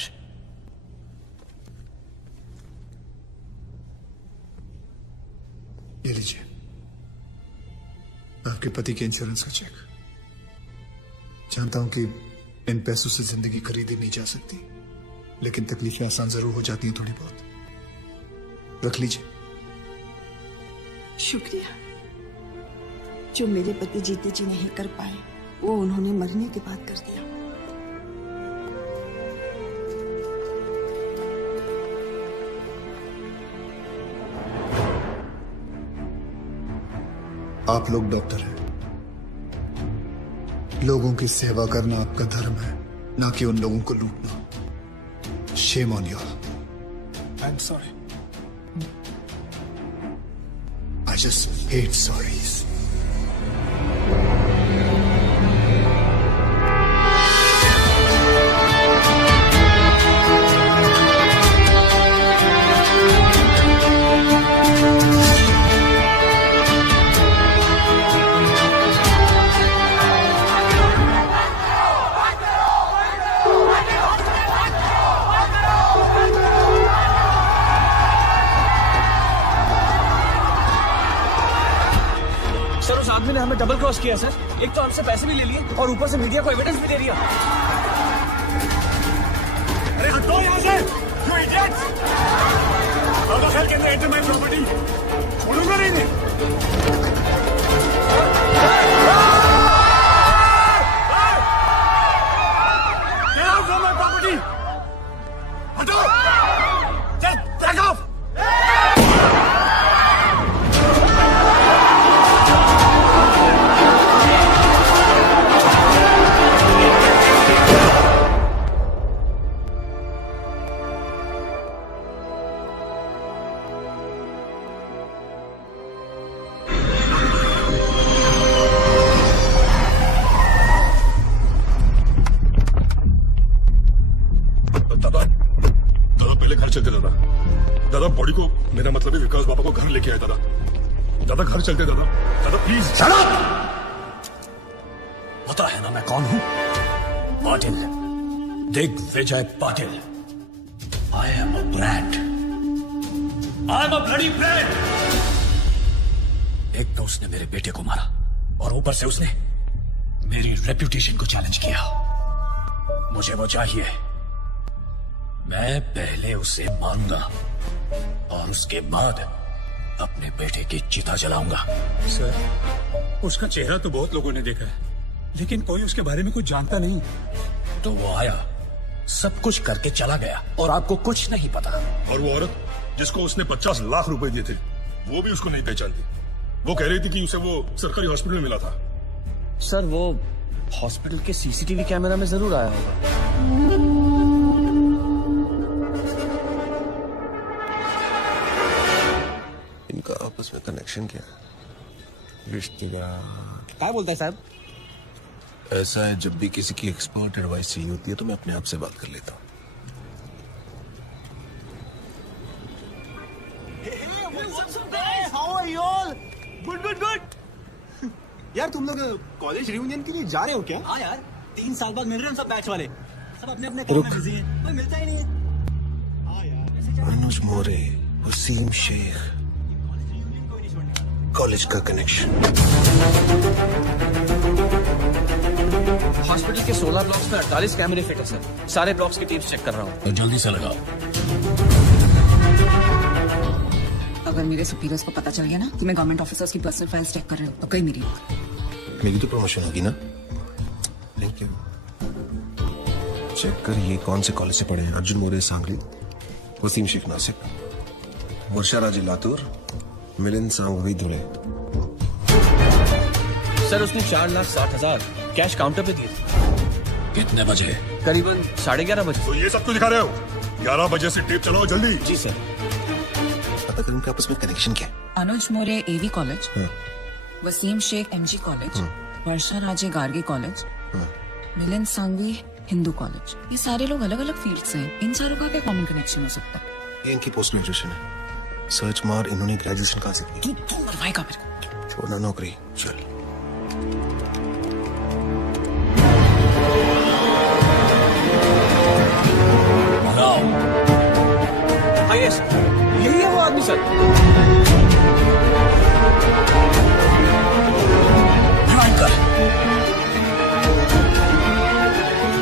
ये लीजिए, आपके पति के इंश्योरेंस का चेक। जानता हूं कि इन पैसों से जिंदगी खरीदी नहीं जा सकती, लेकिन तकलीफें आसान जरूर हो जाती हैं थोड़ी बहुत। रख लीजिए। शुक्रिया। जो मेरे पति जीते जी नहीं कर पाए, वो उन्होंने मरने के बाद कर दिया। आप लोग डॉक्टर हैं, लोगों की सेवा करना आपका धर्म है, ना कि उन लोगों को लूटना। Shame on you. I am sorry. I just hate sorries. आदमी ने हमें डबल क्रॉस किया सर। एक तो हमसे पैसे भी ले लिए और ऊपर से मीडिया को एविडेंस भी दे दिया। अरे हटो यहाँ से, you idiots! How the hell can they enter my property? छोड़ूंगा नहीं इन्हें। Get out from my property! हटो! Just back off! दादा बॉडी को, मेरा मतलब है विकास बाबा को घर लेके आया दादा। दादा घर चलते दादा। दादा प्लीज। Shut up! पता है ना मैं कौन हूं? Patil, Digvijay Patil. I am a brand. I am a bloody brand. एक तो उसने मेरे बेटे को मारा और ऊपर से उसने मेरी रेप्यूटेशन को चैलेंज किया। मुझे वो चाहिए। मैं पहले उसे मारूंगा और उसके बाद अपने बेटे की चिता जलाऊंगा। सर, उसका चेहरा तो बहुत लोगों ने देखा है, लेकिन कोई उसके बारे में कुछ जानता नहीं। तो वो आया, सब कुछ करके चला गया और आपको कुछ नहीं पता। और वो औरत जिसको उसने 50 लाख रुपए दिए थे, वो भी उसको नहीं पहचानती। वो कह रही थी कि उसे वो सरकारी हॉस्पिटल में मिला था। सर वो हॉस्पिटल के सीसीटीवी कैमरा में जरूर आया होगा। इनका आपस में कनेक्शन क्या है? रिश्तेदार। क्या बोलता है साहब? ऐसा है, जब भी किसी की एक्सपर्ट एडवाइस चाहिए होती है तो मैं अपने आप से बात कर लेता हूँ। Good good good. यार तुम लोग कॉलेज रियूनियन के लिए जा रहे हो क्या? हाँ यार, 3 साल बाद मिल रहे हैं सब बैच वाले। सब अपने अपने काम में बिजी हैं, कोई मिलता ही नहीं है। अनुज मोरे, वसीम शेख, कॉलेज का कनेक्शन। हॉस्पिटल के 16 ब्लॉक्स में 48 कैमरे फिट है सर। सारे ब्लॉक्स की टीम्स चेक कर रहा हूँ। तो जल्दी से लगाओ। अगर मेरे सुपीरियर्स को पता चल गया ना कि मैं गवर्नमेंट ऑफिसर्स की पर्सनल फाइल्स चेक कर रही हूँ, तो कहीं मेरी तो प्रमोशन होगी ना। Thank you. चेक करिए कौन से कॉलेज से पढ़े हैं। अर्जुन मोरे सांगली, वसीम शेख नासिक, वर्षा राजी लातूर, मिलिंद सांघवी धुले। सर उसने 4,60,000 कैश काउंटर पे दिए थे। कितने बजे? करीबन 11:30 बजे। तो ये सब क्यों दिखा रहे हो? 11 बजे से टेप चलाओ जल्दी। जी सर। पता करें इनके आपस में कनेक्शन क्या है? Anuj More AV college, Wasim Shaikh MG college, Varsha Raje Gargi college, Milind Sanghvi Hindu college. ये सारे लोग अलग अलग फील्ड से हैं। इन सारों का क्या कॉमन कनेक्शन हो सकता है? ये इनकी पोस्ट ग्रेजुएशन है। सर्च मार, इन्होंने ग्रेजुएशन कहाँ से की? तू बनवाएगा मेरे को? छोड़ना नौकरी, चल। यही है वो आदमी sir.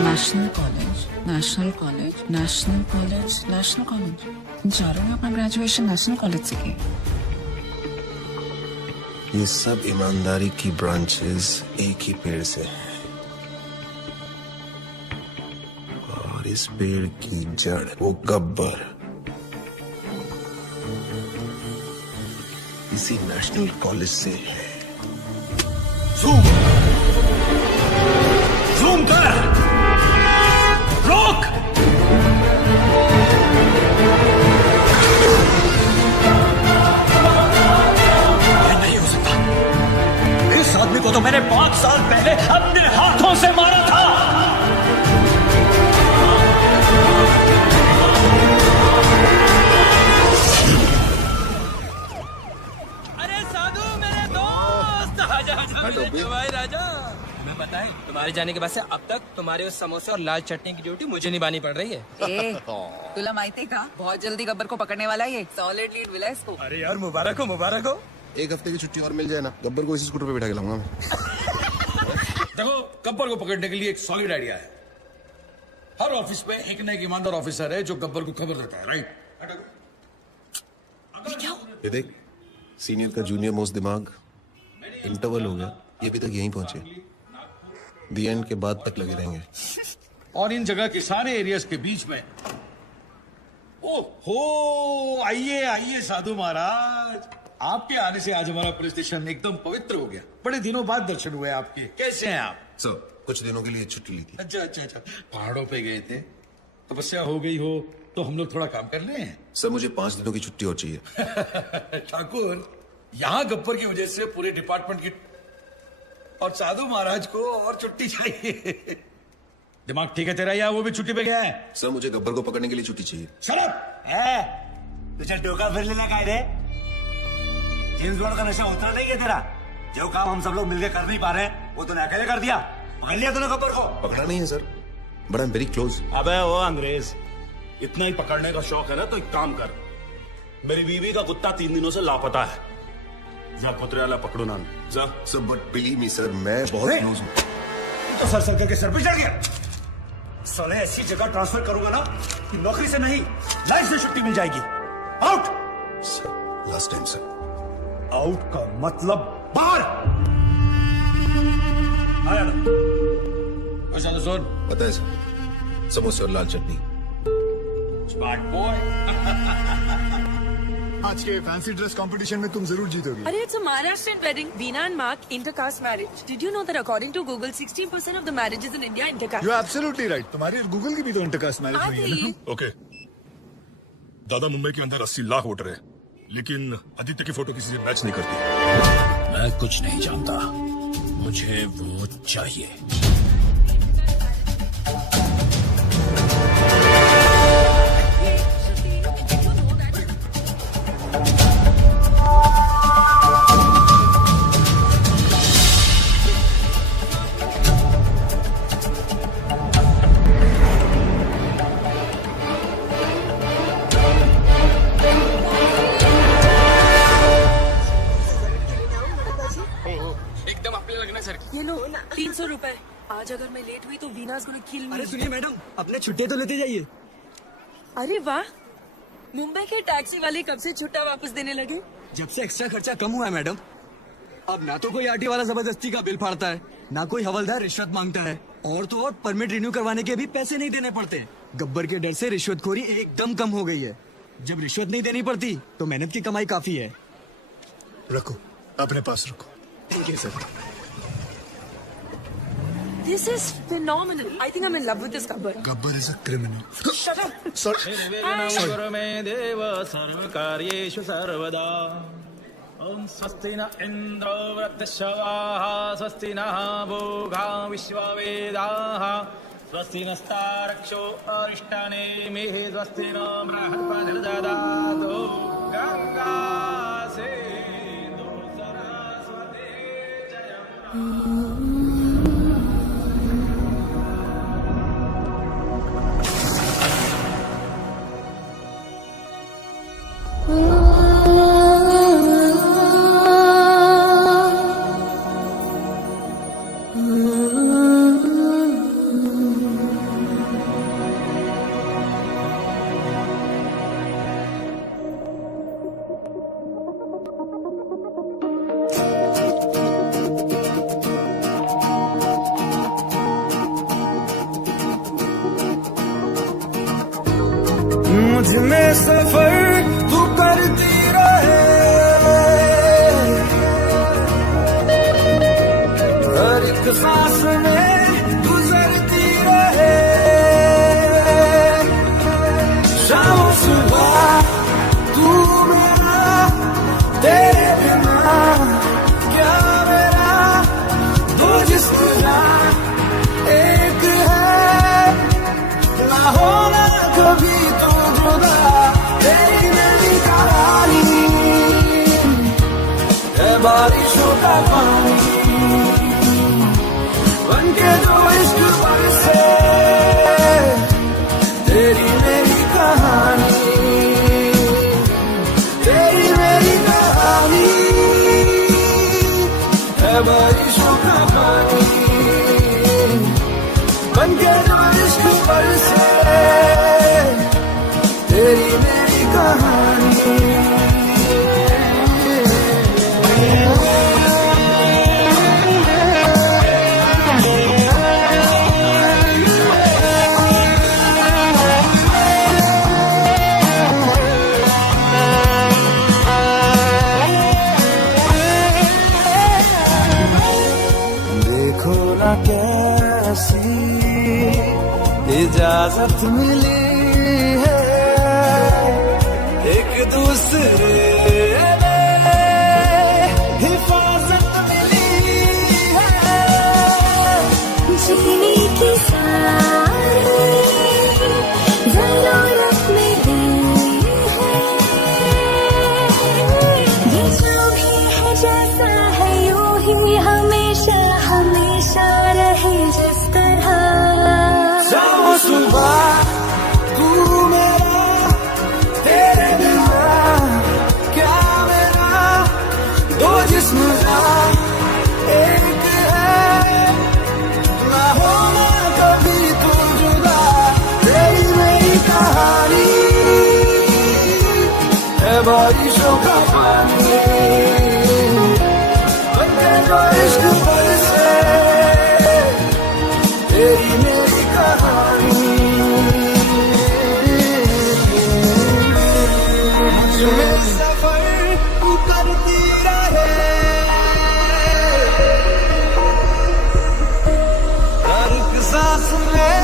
National college, national college, national college, national college. इन चारों ने अपना ग्रेजुएशन नेशनल कॉलेज से किया। ये सब ईमानदारी की ब्रांचेस एक ही पेड़ से हैं। और इस पेड़ की जड़ वो गब्बर इसी नेशनल कॉलेज से है। जूम जूम कर, रोक। नहीं हो सकता। इस आदमी को तो मैंने 5 साल पहले अपने हाथों से मारा था। भाई राजा, मैं बताएं, तुम्हारे जाने के बाद से अब तक तुम्हारे उस समोसे और लाल चटनी की ड्यूटी मुझे निभानी पड़ रही है। तुला माहिती का बहुत जल्दी गब्बर को पकड़ने वाला है ये। सॉलिड लीड मिला इसको। अरे यार मुबारक हो, मुबारक हो। 1 हफ्ते की छुट्टी और मिल जाए ना, गब्बर को इसी स्कूटर पे बिठा के लाऊंगा मैं। देखो, गब्बर को पकड़ने के लिए एक सॉलिड आइडिया है। हर ऑफिस में एक ना एक ईमानदार ऑफिसर है जो गब्बर को खबर देता है, राइट? ये देख, सीनियर का जूनियर मोस्ट दिमाग। इंटरवल हो गया, ये भी तक यहीं पहुंचे। दी एंड के बाद तक लगे रहेंगे। और इन जगह के सारे एरियाज के बीच में। ओहो, आइए आइए साधु महाराज, आपके आने से आज हमारा पुलिस स्टेशन एकदम पवित्र हो गया। बड़े दिनों बाद दर्शन हुए आपके। कैसे हैं आप? सर, कुछ दिनों के लिए छुट्टी ली थी। अच्छा अच्छा अच्छा, पहाड़ों पे गए थे, तपस्या हो गई हो तो हम लोग थोड़ा काम कर लें। सर, मुझे 5 दिनों की छुट्टी और चाहिए। ठाकुर, यहाँ गब्बर की वजह से पूरे डिपार्टमेंट की और साधु महाराज को और छुट्टी चाहिए। दिमाग ठीक है तेरा या वो भी छुट्टी पे गया है? सर, मुझे गब्बर को पकड़ने के लिए छुट्टी चाहिए। शराब तुझे टोका फिर लेना का रे? जेम्स बॉन्ड का नशा उतरा नहीं है तेरा? जो काम हम सब लोग मिलकर कर नहीं पा रहे हैं वो तूने अकेले कर दिया। पकड़ लिया तूने गब्बर को? पकड़ा नहीं है sir, but I am very close. अबे वो अंग्रेज, इतना ही पकड़ने का शौक है ना तो एक काम कर, मेरी बीवी का कुत्ता 3 दिनों से लापता है, जा कुतरे वाला पकड़ो नाम जा। Sir, but believe me sir, मैं बहुत क्लोज हूँ। तो सर करके सर पे चढ़ गया। साले ऐसी जगह ट्रांसफर करूंगा ना कि नौकरी से नहीं लाइफ से छुट्टी मिल जाएगी। Out sir, last time sir. Out का मतलब बाहर आया ना। पता है सर, समोसे और लाल चटनी। Smart boy. आज के फैंसी ड्रेस कंपटीशन में तुम जरूर जीतोगी। Arey, it's a Maharashtrian wedding. Veena and Mark, intercaste marriage. Did you know that according to Google, 16% of the marriages in India are intercaste? You are absolutely right. तुम्हारी गूगल की भी तो इंटरकास्ट मैरिज हुई है ना? ओके, दादा मुंबई के अंदर 80 लाख वोटर है, लेकिन आदित्य की फोटो किसी से मैच नहीं करती। मैं कुछ नहीं जानता, मुझे वो चाहिए। ये लो 300 रुपए। आज अगर मैं लेट हुई तो वीना's gonna kill me। अरे सुनिए मैडम, अपने छुट्टी तो लेते जाइए। अरे वाह, मुंबई के टैक्सी वाले कब से छुट्टा वापस देने लगे? जब से एक्स्ट्रा खर्चा कम हुआ है मैडम। अब ना तो कोई आरटी वाला जबरदस्ती का बिल फाड़ता है, ना कोई हवलदार रिश्वत मांगता है, और तो और परमिट रिन्यू करवाने के भी पैसे नहीं देने पड़ते। गब्बर के डर से रिश्वतखोरी एकदम कम हो गई है। जब रिश्वत नहीं देनी पड़ती तो मेहनत की कमाई काफी है। रखो, अपने पास रखो। ठीक है sir. This is phenomenal. I think I'm in love with this Gabbar. Gabbar is a criminal. Shut up. Sorry. देव सर्वकार्येषु सर्वदा। ओम स्वस्ति न इंद्रो वृद्धश्रवाः स्वस्ति नः भोगा विश्ववेदाः स्वस्ति नस्तारक्षो अरिष्टानेमिः स्वस्ति नो बृहस्पतिर्दधातु गंगा सिंधु सरस्वती मुझ में सफर तू करती रहे, हर एक सांस में गुजरती रहे, शाम सुबह तू मेरा, तेरे बिना क्या मेरा, दो जिस्म एक है, ना होना कभी तो जुदा, तेरी मेरी कहानी है बारिशों का पानी, बनके जो इश्क बरसे, तेरी मेरी कहानी, तेरी मेरी कहानी है बारिशों का पानी, बनके जो इश्क बरसे, तेरी मेरी कहानी। देखो ना कैसी इजाजत मिली है, एक दूसरे में हिफाजत मिली है, जीने की सारी ज़रूरत मिली है, ये जो भी है जैसा है यूं ही हमेशा हमेशा रहे जिस तरह, शाम सुबह तू मेरा, तेरे बिना क्या मेरा, दो जिस्म एक है, ना होना कभी तू जुदा, तेरी मेरी कहानी है बारिशों का पानी, बनके जो इश्क बरसे, तेरी मेरी कहानी, मुझ में सफर तू करती रहे, हर एक सांस में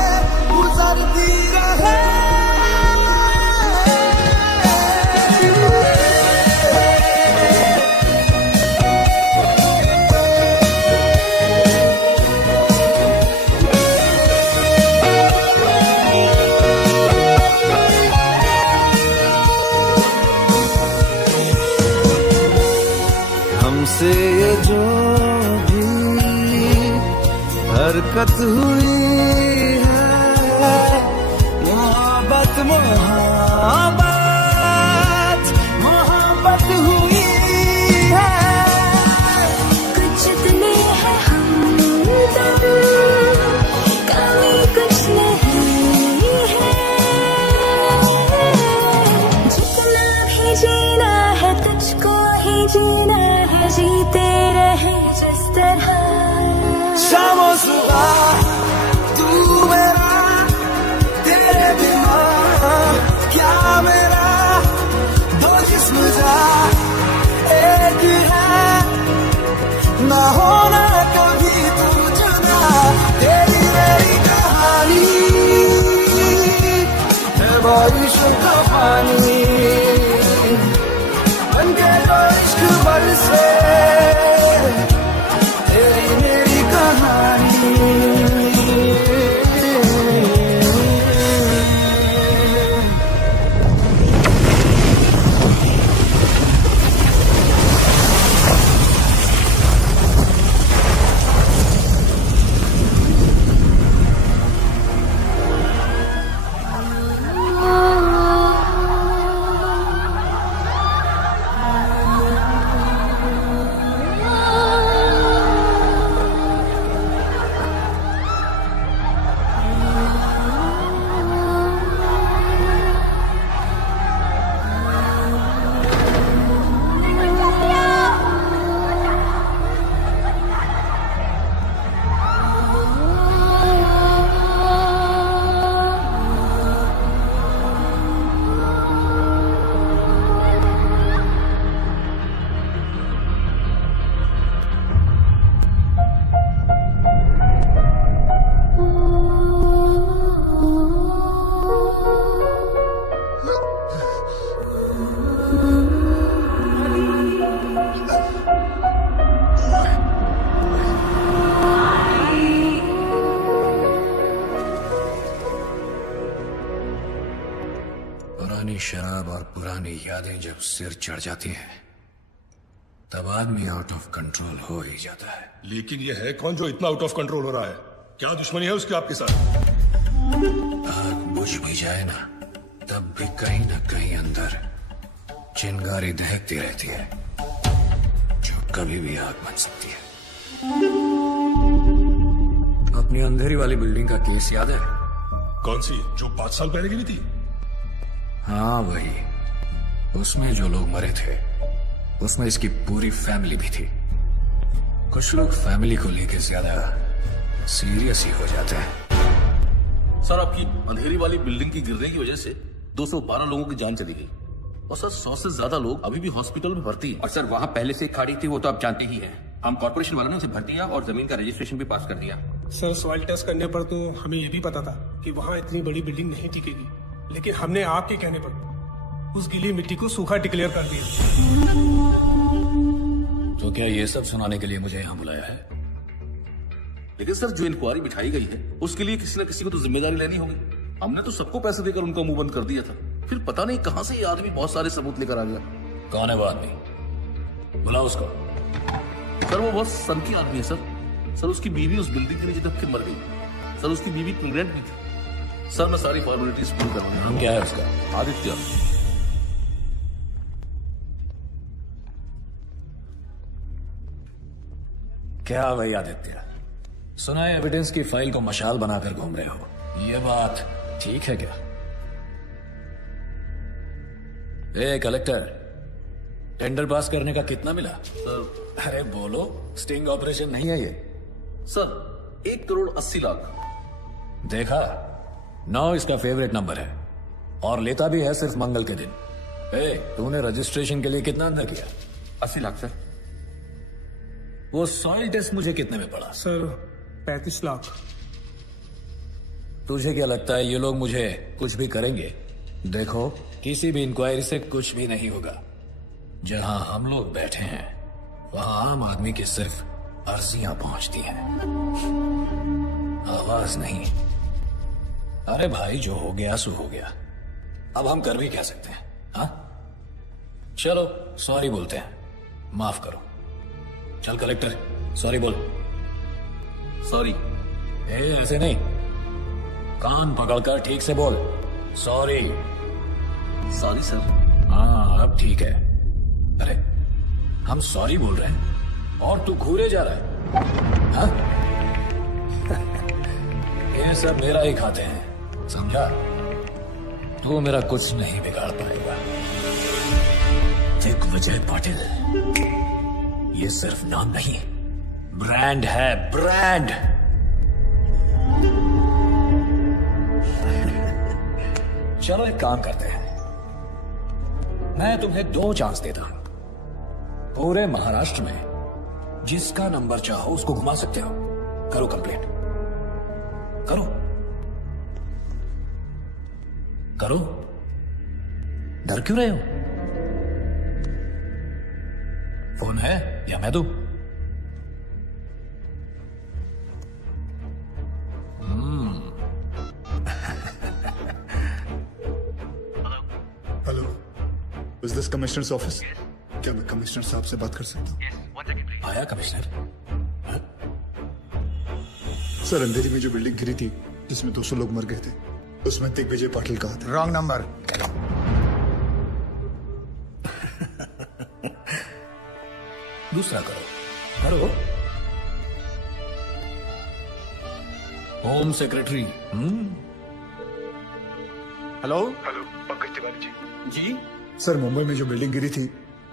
गुजरती रहे, हमसे ये जो भी हरकत हुई है, मोहब्बत मोहब्बत मोहब्बत हुई है, कुछ इतने हैं हमदम, कमी कुछ नहीं है, जितना भी जीना है तुझको ही जीना है, जीते रहे जिस तरह, शाम सुबह तू मेरा, तेरे बिना क्या मेरा, दो जिस्म एक है, ना होना कभी तू जुदा, तेरी मेरी कहानी है बारिशों का पानी, बनके जो इश्क बरसे, पुरानी शराब और पुरानी यादें जब सिर चढ़ जाती हैं तब आदमी आउट ऑफ कंट्रोल हो ही जाता है। लेकिन ये है कौन जो इतना आउट ऑफ कंट्रोल हो रहा है? क्या दुश्मनी है उसकी आपके साथ? आग बुझ भी जाए ना तब भी कहीं ना कहीं अंदर चिंगारी दहकती रहती है जो कभी भी आग बन सकती है। अपनी अंधेरी वाली बिल्डिंग का केस याद है? कौन सी जो 5 साल पहले गिरी थी? हाँ वही। उसमें जो लोग मरे थे उसमें इसकी पूरी फैमिली भी थी। कुछ लोग फैमिली को लेकर ज्यादा सीरियस ही हो जाते हैं। सर आपकी अंधेरी वाली बिल्डिंग की गिरने की वजह से 212 लोगों की जान चली गई और सर 100 से ज्यादा लोग अभी भी हॉस्पिटल में भर्ती हैं। और सर वहाँ पहले से खाड़ी थी वो तो आप जानते ही हैं। हम कॉर्पोरेशन वालों ने उसे भर दिया और जमीन का रजिस्ट्रेशन भी पास कर दिया। सर सॉइल टेस्ट करने पर तो हमें ये भी पता था कि वहाँ इतनी बड़ी बिल्डिंग नहीं टिकेगी, लेकिन हमने आपके कहने पर उस गीली मिट्टी को सूखा डिक्लेयर कर दिया। तो क्या ये सब सुनाने के लिए मुझे यहाँ बुलाया है? लेकिन सर जो इंक्वायरी बिठाई गई है उसके लिए किसी न किसी को तो जिम्मेदारी लेनी होगी। हमने तो सबको पैसे देकर उनका मुंह बंद कर दिया था, फिर पता नहीं कहां से ये आदमी बहुत सारे सबूत लेकर आ गया। कौन है वो आदमी? बुलाओ उसको। सर वो बहुत सन की आदमी है सर। सर उसकी बीवी उस बिल्डिंग के नीचे दब के मर गई। सर उसकी बीवी प्रेग्नेंट भी थी। सर मैं सारी फॉर्मेलिटीज पूरी करूंगा। नाम क्या है उसका? आदित्य। क्या भाई आदित्य, सुना है एविडेंस की फाइल को मशाल बनाकर घूम रहे हो, ये बात ठीक है क्या? ए कलेक्टर, टेंडर पास करने का कितना मिला? सर अरे बोलो, स्टिंग ऑपरेशन नहीं है ये। सर 1,80,00,000। देखा, 9 इसका फेवरेट नंबर है और लेता भी है सिर्फ मंगल के दिन। ए, तूने रजिस्ट्रेशन के लिए कितना अंदर किया? 80 लाख सर। वो सॉइल टेस्ट मुझे कितने में पड़ा? सर 35 लाख। तुझे क्या लगता है ये लोग मुझे कुछ भी करेंगे? देखो, किसी भी इंक्वायरी से कुछ भी नहीं होगा। जहां हम लोग बैठे हैं वहां आम आदमी की सिर्फ अर्जियां पहुंचती हैं, आवाज नहीं। अरे भाई, जो हो गया सो हो गया, अब हम कर भी क्या सकते हैं? हाँ, चलो सॉरी बोलते हैं, माफ करो। चल कलेक्टर, सॉरी बोल। सॉरी। ऐसे नहीं, कान पकड़कर ठीक से बोल। सॉरी। Sorry sir. हाँ अब ठीक है। अरे हम सॉरी बोल रहे हैं और तू घूरे जा रहा है, हाँ? ये सब मेरा ही खाते हैं, समझा? तू मेरा कुछ नहीं बिगाड़ पाएगा। दिग्विजय पाटिल, ये सिर्फ नाम नहीं, ब्रांड है, ब्रांड। चलो एक काम करते हैं, मैं तुम्हें 2 चांस देता हूं। पूरे महाराष्ट्र में जिसका नंबर चाहो उसको घुमा सकते हो। करो कंप्लेंट, करो करो, डर क्यों रहे हो? फोन है या मैं दूं? Hello, is this commissioners office? क्या मैं कमिश्नर साहब से बात कर सकता हूँ? आया कमिश्नर? सर, अंधेरी में जो बिल्डिंग गिरी थी जिसमें 200 लोग मर गए थे, उसमें दिग्विजय पाटिल कहा था। Wrong number. दूसरा करो, करो। Home secretary. Hello Pankaj Tiwari ji. Sir, Mumbai में जो बिल्डिंग गिरी थी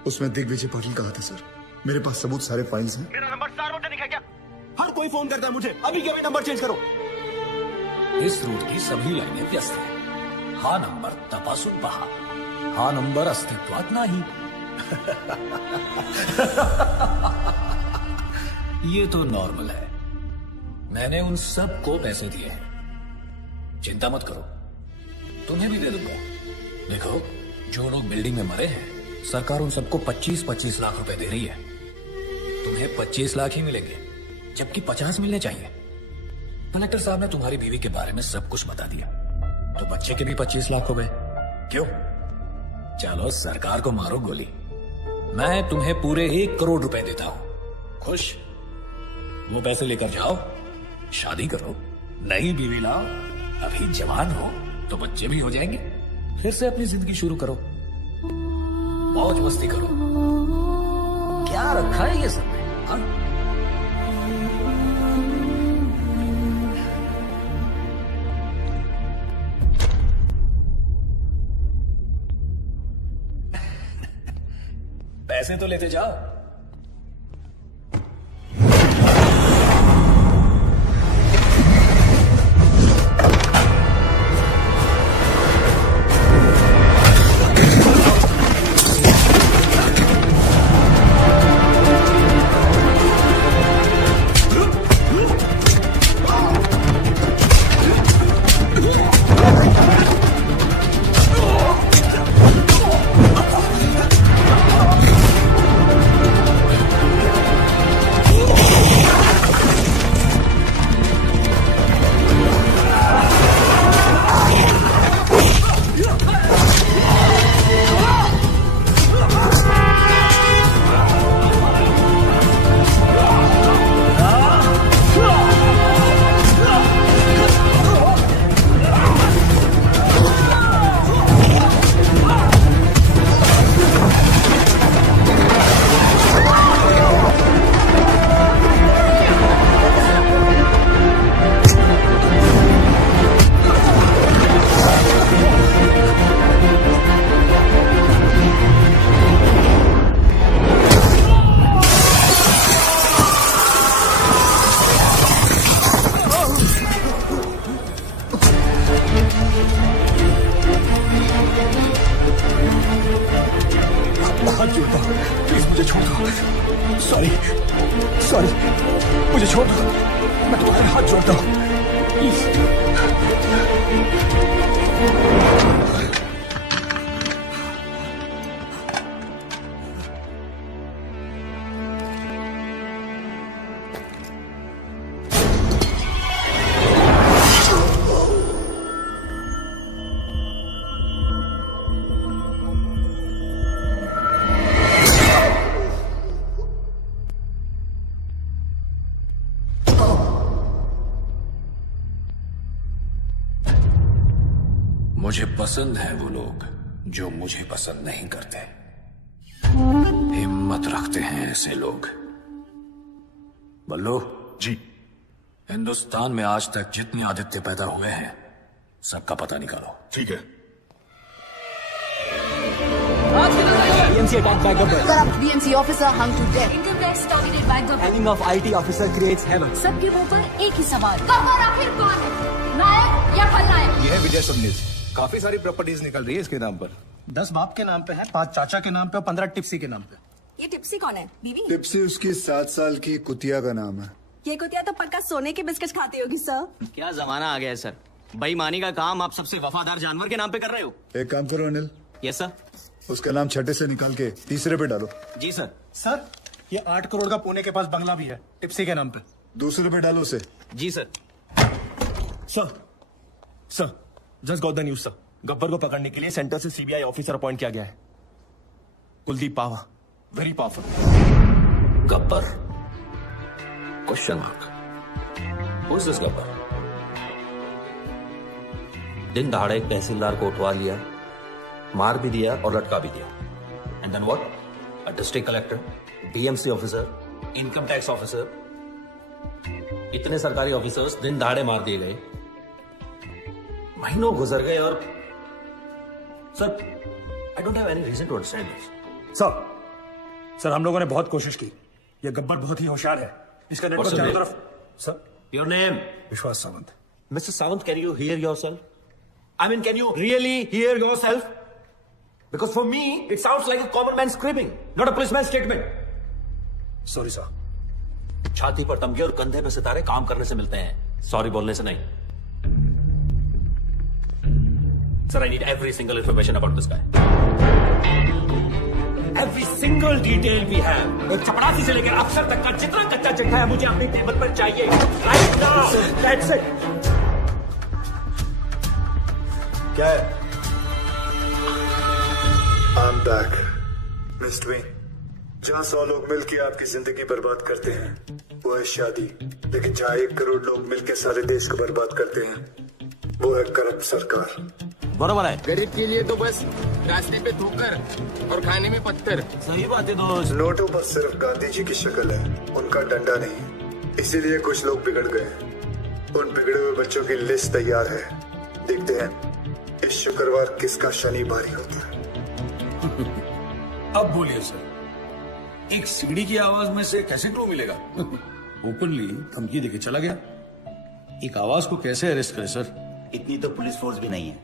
उसमें दिग्विजय पाटिल कहा था। सर, मेरे पास सबूत, सारे फाइल्स हैं। मेरा नंबर सार्वजनिक है क्या? हर कोई फोन करता है मुझे, अभी के अभी नंबर चेंज करो। इस रूट की सभी लाइनें व्यस्त हैं। हा नंबर तपासून पहा, हा नंबर अस्तित्वात नाही। ये तो नॉर्मल है। मैंने उन सबको पैसे दिए हैं, चिंता मत करो, तुम्हें भी दे दूंगा। देखो, जो लोग बिल्डिंग में मरे हैं, सरकार उन सबको 25-25 लाख रुपए दे रही है। तुम्हें 25 लाख ही मिलेंगे, जबकि 50 मिलने चाहिए। कलेक्टर साहब ने तुम्हारी बीवी के बारे में सब कुछ बता दिया, तो बच्चे के भी 25 लाख हो गए। क्यों? चलो सरकार को मारो गोली। मैं तुम्हें पूरे 1 करोड़ रुपए देता हूं। खुश? वो पैसे लेकर जाओ, शादी करो, नई बीवी लाओ, अभी जवान हो तो बच्चे भी हो जाएंगे, फिर से अपनी जिंदगी शुरू करो, मौज मस्ती करो। क्या रखा है ये सब में? हाँ? पैसे तो लेते जाओ। मुझे छोड़ दो, मैं तुम्हारे हाथ जोड़ता हूँ, प्लीज। मुझे पसंद है वो लोग जो मुझे पसंद नहीं करते। हिम्मत रखते हैं ऐसे लोग। बल्लू जी, हिंदुस्तान में आज तक जितने आदित्य पैदा हुए हैं सबका पता निकालो। ठीक है। BMC attacked by Gabbar. BMC officer hung to death. Income tax targeted by Gabbar. Hanging of IT officer creates havoc. सबके मुंह पर एक ही सवाल, गब्बर आखिर कौन है, नायक या खलनायक? ये है विजय सबनीस। काफी सारी प्रॉपर्टीज निकल रही है इसके नाम पर। 10 बाप के नाम पे है, 5 चाचा के नाम पे और 15 टिप्सी के नाम पे। ये टिप्सी कौन है? बीवी? टिप्सी उसकी 7 साल की कुतिया का नाम है। ये कुतिया तो पक्का सोने के बिस्किट खाती होगी सर। क्या जमाना आ गया है सर, बेईमानी का काम आप सबसे वफादार जानवर के नाम पे कर रहे हो। एक काम करो अनिल। Yes sir. उसका नाम छठे से निकाल के तीसरे पे डालो। जी सर। सर ये 8 करोड़ का पुणे के पास बंगला भी है टिप्सी के नाम पे। दूसरे पे डालो उसे। जी sir. Sir just got the news sir. Gabbar को पकड़ने के लिए सेंटर से सीबीआई ऑफिसर अपॉइंट किया गया है, Kuldeep Pawa, very powerful. Gabbar? Question mark. Who is this Gabbar? दिन दहाड़े एक तहसीलदार को उठवा लिया, मार भी दिया और लटका भी दिया। And then what? A district collector, DMC officer, income tax officer, इतने सरकारी ऑफिसर्स दिन दहाड़े मार दिए गए। महीनों गुजर गए और sir I don't have any reason to understand this. Sir हम लोगों ने बहुत कोशिश की। ये गब्बर बहुत ही होशियार है, इसका नेटवर्क चारों तरफ। Sir your name? Vishwas Sawant. Mister Sawant, can you hear yourself? I mean, can you really hear yourself? Because for me, it sounds like a common man's screaming, not a policeman's statement. Sorry sir. छाती पर तमगे और कंधे पे सितारे काम करने से मिलते हैं, सॉरी बोलने से नहीं। Sir, I need every single information about this guy. Every single detail we have. एक चपरासी से लेकर अफसर तक का जितना कच्चा चिट्ठा है मुझे अपनी टेबल पर चाहिए। Right now. That's it. क्या है? I'm back. Mr. Wayne, जहाँ 100 लोग मिलके आपकी जिंदगी बर्बाद करते हैं वो है शादी, लेकिन जहाँ 1 करोड़ लोग मिलके सारे देश को बर्बाद करते हैं वो है करप्ट सरकार। बराबर है। गरीब के लिए तो बस रास्ते पे ठोकर और खाने में पत्थर। सही बात है दोस्त। नोटों पर सिर्फ गांधी जी की शक्ल है, उनका डंडा नहीं। इसीलिए कुछ लोग बिगड़ गए। उन बिगड़े हुए बच्चों की लिस्ट तैयार है। देखते हैं इस शुक्रवार किसका शनि भारी होता है। अब बोलिए सर, एक सीढ़ी की आवाज में से कैसे क्लू मिलेगा? ओपनली धमकी देके चला गया। एक आवाज को कैसे अरेस्ट करे सर? इतनी तो पुलिस फोर्स भी नहीं है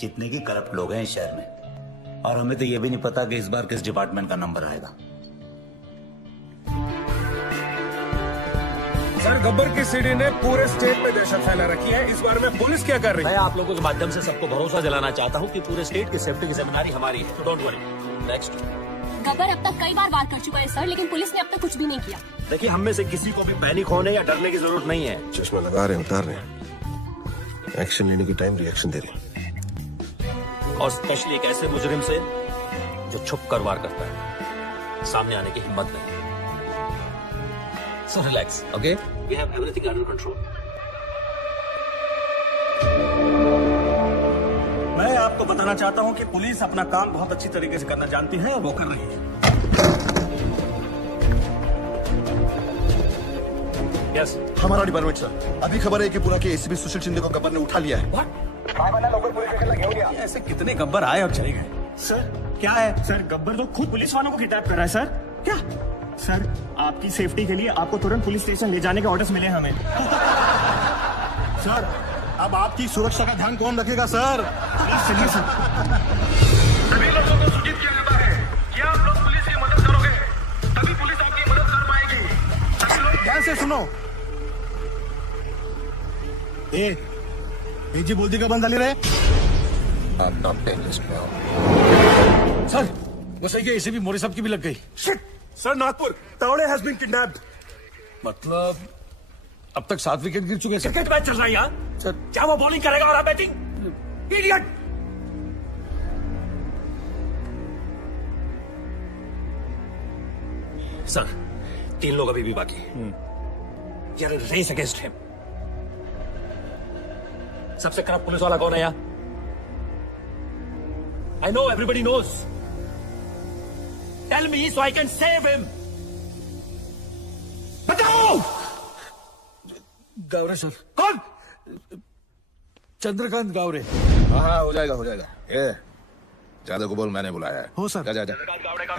जितने की करप्ट लोग हैं इस शहर में। और हमें तो ये भी नहीं पता कि इस बार किस डिपार्टमेंट का नंबर आएगा। सर, गब्बर की सीढ़ी ने पूरे स्टेट में दहशत फैला रखी है। इस बारे में पुलिस क्या कर रही है? मैं आप लोगों के माध्यम से सबको भरोसा दिलाना चाहता हूँ कि पूरे स्टेट की सेफ्टी की जिम्मेदारी हमारी है। Don't worry. नेक्स्ट। गब्बर अब तक कई बार वार कर चुका है सर, लेकिन पुलिस ने अब तक कुछ भी नहीं किया। देखिए, हम में से किसी को भी पैनिक होने या डरने की जरूरत नहीं है। चश्मा लगा रहे हैं, उतार रहे हैं। एक्शन लेने की टाइम रिएक्शन दे रहे हैं। और स्पेशली एक ऐसे मुजरिम से जो छुप कर वार करता है, सामने आने की हिम्मत नहीं। So relax, okay? We have everything under control. मैं आपको बताना चाहता हूं कि पुलिस अपना काम बहुत अच्छी तरीके से करना जानती है और वो कर रही है। Yes. हमारा डिपार्टमेंट सर, अभी खबर है कि पूरा के एसीपी सुशील शिंदे को गब्बर ने उठा लिया है। ऐसे कितने गब्बर आए और चले गए? सर क्या है सर, गब्बर तो खुद पुलिस वालों को किडनैप कर रहा है सर। क्या सर, आपकी सेफ्टी के लिए आपको तुरंत पुलिस स्टेशन ले जाने के ऑर्डर्स मिले हमें। सर, अब आपकी सुरक्षा का ध्यान कौन रखेगा सर? चलिए सर। सभी लोगों को सूचित किया जाता है कि आप लोग पुलिस की मदद करोगे, तभी पुलिस आपकी मदद कर पाएगी। सभी लोग ध्यान से सुनो। जी बोलती का बंद डाली रहे। सर, वो सही है, इसे भी मोरे साहब की भी लग गई। Sir, Nagpur Tawde has been kidnapped. मतलब अब तक 7 विकेट गिर चुके हैं। क्रिकेट मैच चल रहा है यहाँ सर। क्या वो बॉलिंग करेगा और आप बैटिंग? इडियट! सर, 3 लोग अभी भी बाकी। यार, रेस अगेंस्ट हिम। सबसे करप्ट पुलिस वाला कौन है यहाँ? I know everybody knows. Tell me so I can save him. बताओ! गावरे सर। कौन? चंद्रकांत गावरे। हाँ, हो जाएगा हो जाएगा। ये जादव को बोल मैंने बुलाया है। हो सर। जा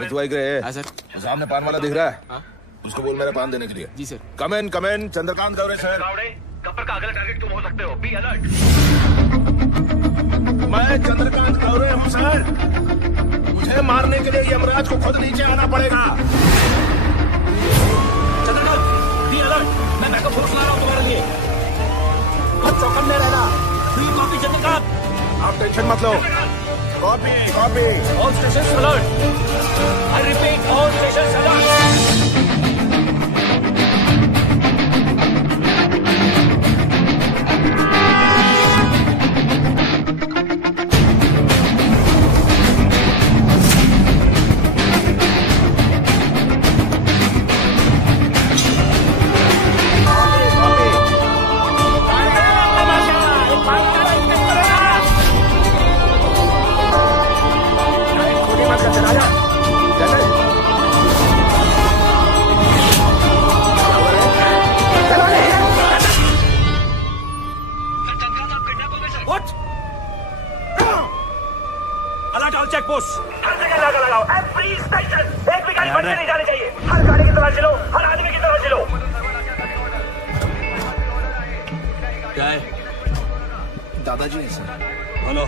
तू आई गए सामने पान वाला दिख रहा है, उसको बोल मेरा पान देने के लिए। जी सर। कम इन चंद्रकांत गावरे सर। गब्बर का अगला टारगेट तुम हो सकते हो। B alert. मैं चंद्रकांत गावरे हूँ सर। मुझे मारने के लिए यमराज को खुद नीचे आना पड़ेगा। Chandrakant, be alert. मैं बैकअप फोर्स ला रहा हूँ तुम्हारे लिए। बहुत चौकन्ने रहना। Do you copy Chandrakant? आप टेंशन मत लो। Copy copy. All stations alert. I repeat, all stations alert. दादाजी है सर। हेलो।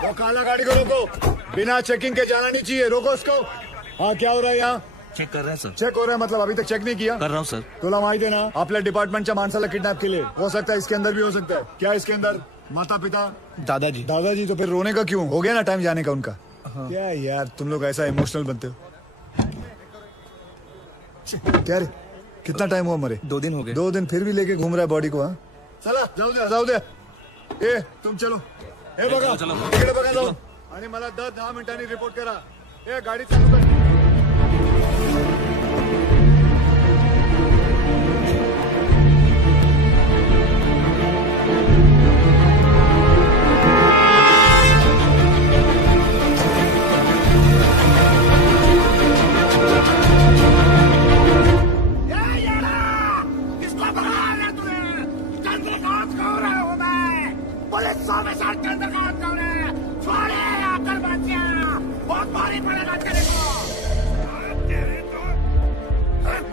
वो काला गाड़ी को रोको, बिना चेकिंग के जाना नहीं चाहिए। रोको उसको। हाँ, क्या हो रहा है यहाँ? चेक कर रहे हैं सर। चेक हो रहा है मतलब अभी तक चेक नहीं किया? कर रहा हूँ सर। तुला माहिती है ना, आपल्या डिपार्टमेंटच्या माणसाला किडनॅप केले। हो सकता है इसके अंदर भी हो सकता है। क्या इसके अंदर माता पिता? दादाजी। दादाजी तो फिर रोने का क्यों? हो गया ना टाइम जाने का उनका। क्या यार, तुम लोग ऐसा इमोशनल बनते हो। क्या रे, कितना टाइम हुआ मरे? 2 दिन हो गए। 2 दिन फिर भी लेके घूम रहा है बॉडी को? हाँ चला, जाऊ दे। ए तुम चलो, ए बघा इकडे बघा जाऊ. आणि मला 10 मिनिटांनी रिपोर्ट करा. ए गाडी चालू कर.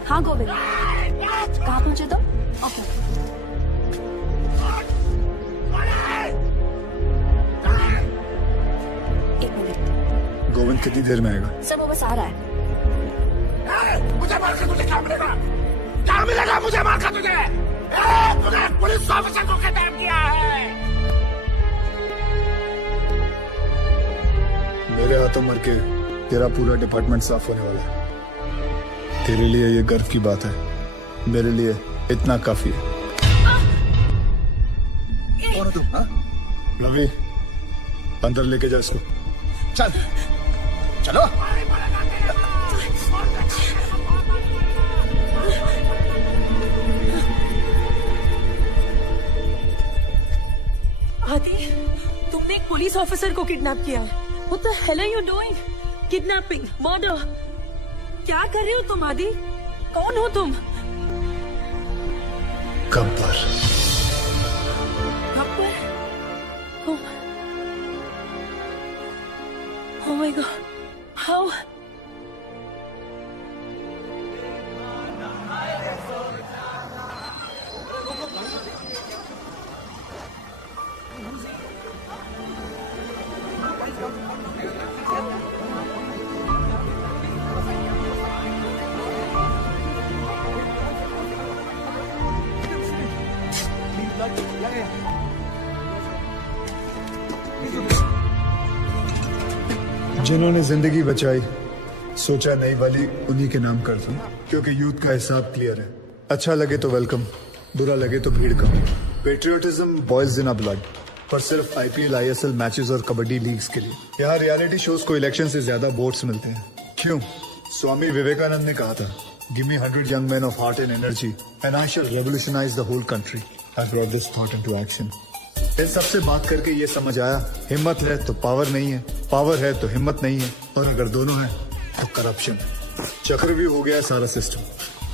हाँ गोविंद, कहाँ पहुंचे तो? ओके। एक मिनट। गोविंद कितनी देर में आएगा? सर वो बस आ रहा है। मुझे मार कर तुझे क्या मिलेगा? क्या मिलेगा मुझे मार कर तुझे? तूने पुलिस ऑफिसर को किडनैप किया है। मेरे हाथों मर के तेरा पूरा डिपार्टमेंट साफ होने वाला है. तेरे लिए ये गर्व की बात है, मेरे लिए इतना काफी है. कौन हो तुम? हाँ? रवि, अंदर लेके जा इसको. चल चलो. आदि, तुमने एक पुलिस ऑफिसर को किडनैप किया है. What the hell are you doing? Kidnapping, murder. क्या कर रहे हो तुम आदि? कौन हो तुम? Gabbar. Gabbar? Oh my God. How? जिन्होंने जिंदगी बचाई, सोचा नई वाली उन्हीं के नाम कर दूं, क्योंकि यूथ का हिसाब क्लियर है. अच्छा लगे तो वेलकम, बुरा लगे तो भीड़ कम. Patriotism boils in a blood, पर सिर्फ IPL, ISL मैचेस और कबड्डी लीग्स के लिए. यहाँ रियलिटी शोज को इलेक्शन से ज्यादा वोट्स मिलते हैं. क्यों? स्वामी विवेकानंद ने कहा था, give me 100 young men of heart and energy and I shall revolutionize the whole country. I brought this thought into action. इन सबसे बात करके ये समझ आया, हिम्मत है तो पावर नहीं है, पावर है तो हिम्मत नहीं है, और अगर दोनों है तो करप्शन. चक्रव्यूह हो गया है सारा सिस्टम.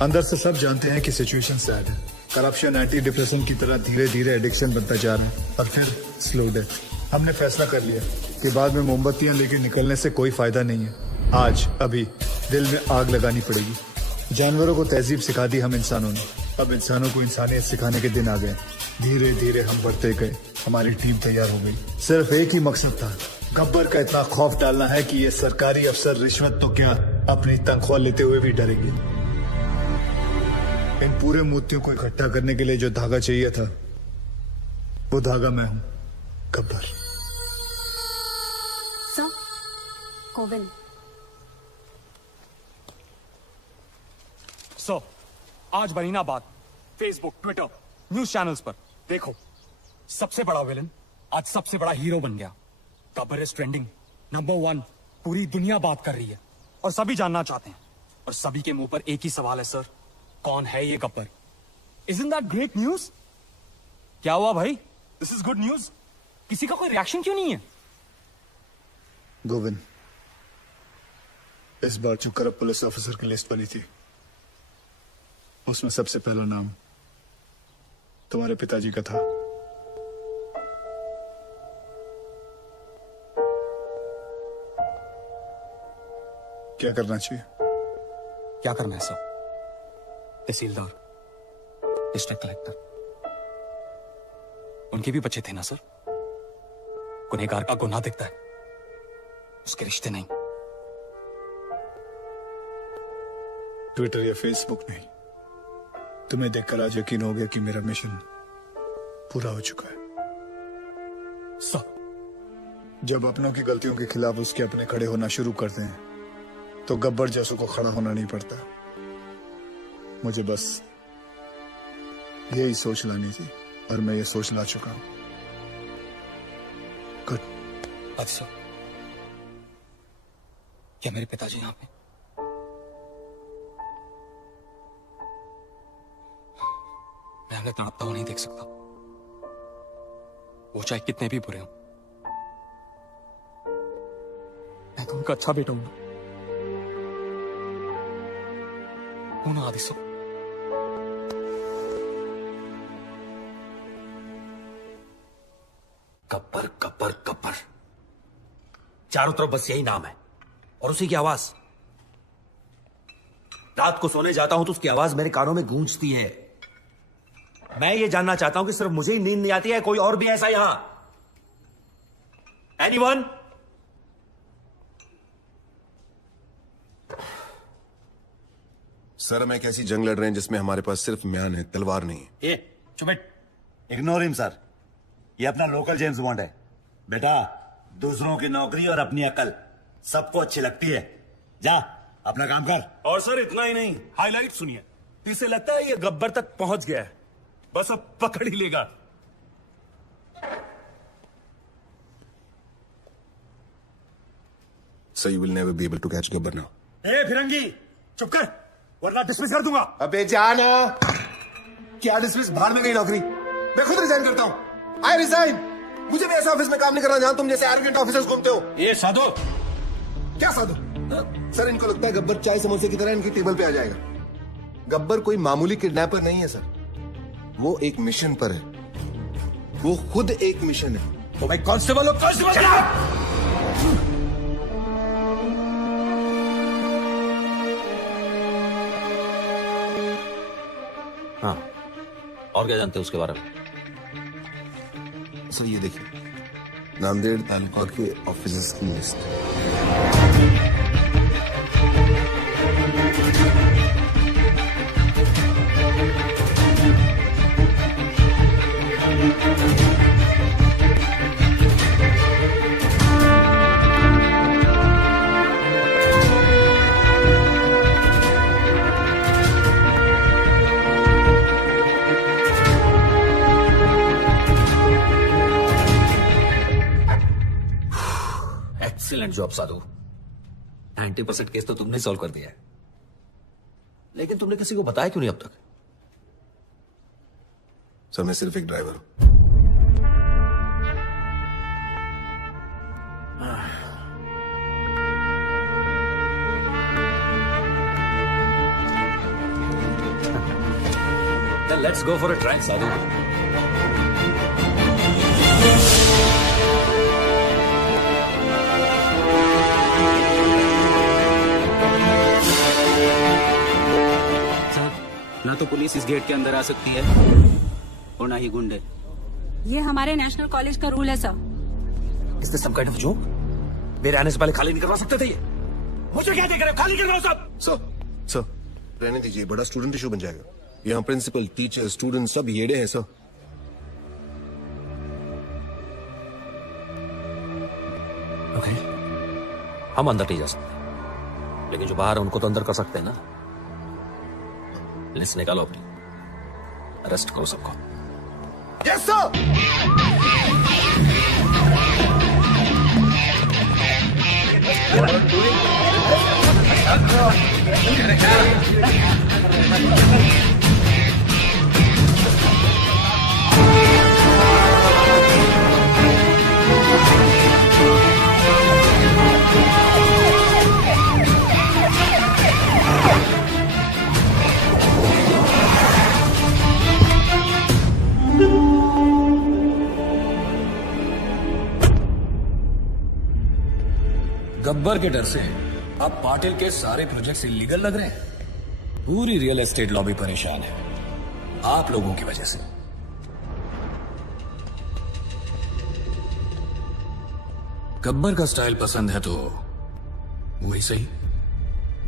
अंदर से सब जानते हैं कि सिचुएशन सैड है. करप्शन एंटी डिप्रेशन की तरह धीरे धीरे एडिक्शन बनता जा रहा है, और फिर स्लो डेथ. हमने फैसला कर लिया कि बाद में मोमबत्तियां लेके निकलने से कोई फायदा नहीं है. आज अभी दिल में आग लगानी पड़ेगी. जानवरों को तहजीब सिखा दी हम इंसानों ने, अब इंसानों को इंसानियत सिखाने के दिन आ गए. धीरे धीरे हम बढ़ते गए, हमारी टीम तैयार हो गई. सिर्फ एक ही मकसद था, गब्बर का इतना खौफ डालना है कि ये सरकारी अफसर रिश्वत तो क्या, अपनी तनख्वाह लेते हुए भी डरेंगे. इन पूरे मोतियों को इकट्ठा करने के लिए जो धागा चाहिए था, वो धागा मैं हूं, गब्बर. सर, गोविंद. सो आज बरीना बात फेसबुक, ट्विटर, न्यूज चैनल्स पर देखो, सबसे बड़ा विलन आज सबसे बड़ा हीरो बन गया. Gabbar is trending, number 1. पूरी दुनिया बात कर रही है और सभी जानना चाहते हैं, और सभी के मुंह पर एक ही सवाल है, सर, कौन है ये Gabbar? Isn't that great news? क्या हुआ भाई? This is good news. किसी का कोई रिएक्शन क्यों नहीं है? गोविंद, इस बार जो करप्ट पुलिस ऑफिसर की लिस्ट बनी थी, उसमें सबसे पहला नाम तुम्हारे पिताजी का था. क्या करना चाहिए? क्या करना है सर? तहसीलदार, डिस्ट्रिक्ट कलेक्टर, उनके भी बच्चे थे ना सर. गुनहगार का गुनाह दिखता है, उसके रिश्ते नहीं. ट्विटर या फेसबुक नहीं, तुम्हें देखकर आज यकीन हो गया कि मेरा मिशन पूरा हो चुका है. सर, जब अपनों की गलतियों के खिलाफ उसके अपने खड़े होना शुरू करते हैं, तो गब्बर जैसों को खड़ा होना नहीं पड़ता. मुझे बस यही सोच लानी थी और मैं ये सोच ला चुका हूं। गुड। अच्छा, क्या मेरे पिताजी यहाँ पे? मैं उन्हें तड़पता हुआ नहीं देख सकता, वो चाहे कितने भी बुरे हों। मैं तो उनका अच्छा बेटा हूं ना आदिसो। गब्बर गब्बर गब्बर, चारों तरफ बस यही नाम है और उसी की आवाज। रात को सोने जाता हूं तो उसकी आवाज मेरे कानों में गूंजती है। मैं ये जानना चाहता हूं कि सिर्फ मुझे ही नींद नहीं आती है, कोई और भी ऐसा यहां? एनीवन? सर, हम एक ऐसी जंग लड़ रहे हैं जिसमें हमारे पास सिर्फ म्यान है, तलवार नहीं है। ये चुप, इग्नोर हिम सर। ये अपना लोकल जेम्स बॉन्ड है। बेटा, दूसरों की नौकरी और अपनी अकल सबको अच्छी लगती है। जा अपना काम कर। और सर इतना ही नहीं, हाईलाइट सुनिए। इसे लगता है ये गब्बर तक पहुंच गया है, बस अब पकड़ ही लेगा। So you will never be able to catch Gabbar now. ए फिरंगी, चुप कर वरना डिसमिस कर दूंगा। अबे जाना। क्या डिसमिस? बाहर में गई नौकरी। मैं खुद रिजाइन करता हूं। I resign. मुझे भी ऐसे ऑफिस में काम नहीं करना जहां तुम जैसे एरोगेंट ऑफिसर्स घूमते हो। ये साधु। क्या साधु? सर, इनको लगता है गब्बर चाय समोसे की तरह इनकी टेबल पे आ जाएगा। गब्बर कोई मामूली किडनैपर नहीं है सर, वो एक मिशन पर है। वो खुद एक मिशन है। तो भाई कांस्टेबल हो, कांस्टेबल। हाँ, और क्या जानते हो उसके बारे में? सर ये देखिए, नांदेड़ तालुका के ऑफिसर्स की लिस्ट। एक्सीलेंट जॉब साधु। 90% केस तो तुमने सॉल्व कर दिया है, लेकिन तुमने किसी को बताया क्यों नहीं अब तक? सर, मैं सिर्फ एक ड्राइवर हूं। Then let's go for a try, साधु। ना तो पुलिस इस गेट के अंदर आ सकती है और ना ही गुंडे। ये हमारे नेशनल कॉलेज का रूल है sir. Is this some kind of joke? मेरे आने से पहले खाली नहीं करवा सकते थे ये? मुझे क्या देख रहे हो? खाली करवाओ सब। सर, रहने दीजिए, बड़ा स्टूडेंट इशू बन जाएगा। यहाँ प्रिंसिपल, टीचर, स्टूडेंट सब येड़े हैं सर। ओके, हम अंदर नहीं जा सकते, लेकिन जो बाहर है उनको तो अंदर कर सकते हैं ना। लिस्ट निकालो अपनी, अरेस्ट करो सबको। Yes sir. गब्बर के डर से अब पाटिल के सारे प्रोजेक्ट्स इलीगल लग रहे हैं। पूरी रियल एस्टेट लॉबी परेशान है, आप लोगों की वजह से। गब्बर का स्टाइल पसंद है तो वही सही।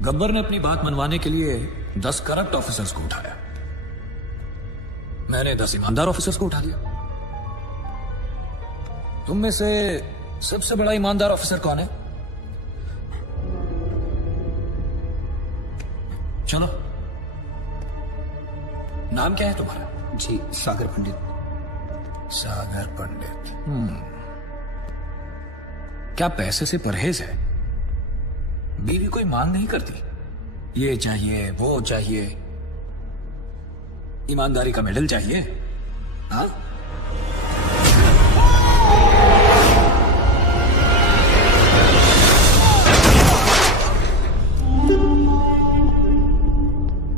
गब्बर ने अपनी बात मनवाने के लिए 10 करप्ट ऑफिसर्स को उठाया, मैंने 10 ईमानदार ऑफिसर्स को उठा लिया। तुम में से सबसे बड़ा ईमानदार ऑफिसर कौन है? चलो नाम क्या है तुम्हारा? जी सागर पंडित। सागर पंडित। क्या पैसे से परहेज है? बीवी कोई मांग नहीं करती, ये चाहिए वो चाहिए, ईमानदारी का मेडल चाहिए? हाँ?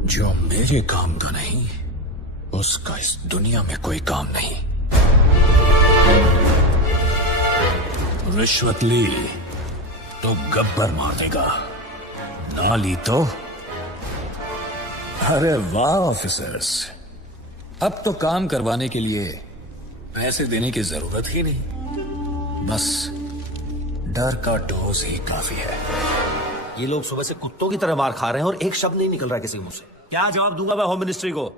जो मेरे काम का नहीं, उसका इस दुनिया में कोई काम नहीं। रिश्वत ली तो गब्बर मार देगा, ना ली तो। अरे वाह ऑफिसर्स, अब तो काम करवाने के लिए पैसे देने की जरूरत ही नहीं, बस डर का डोज ही काफी है। ये लोग सुबह से कुत्तों की तरह मार खा रहे हैं और एक शब्द नहीं निकल रहा है किसी मुंह से। क्या जवाब दूंगा मैं होम मिनिस्ट्री को?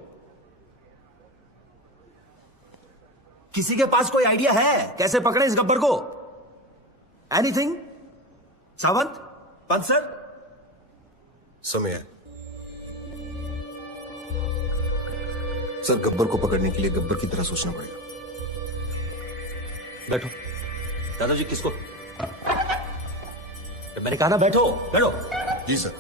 किसी के पास कोई आइडिया है कैसे पकड़े इस गब्बर को? एनीथिंग? सावंत, पंत सर? समय है सर, गब्बर को पकड़ने के लिए गब्बर की तरह सोचना पड़ेगा। बैठो। दादाजी किसको? मैंने कहा ना बैठो, बैठो। जी सर।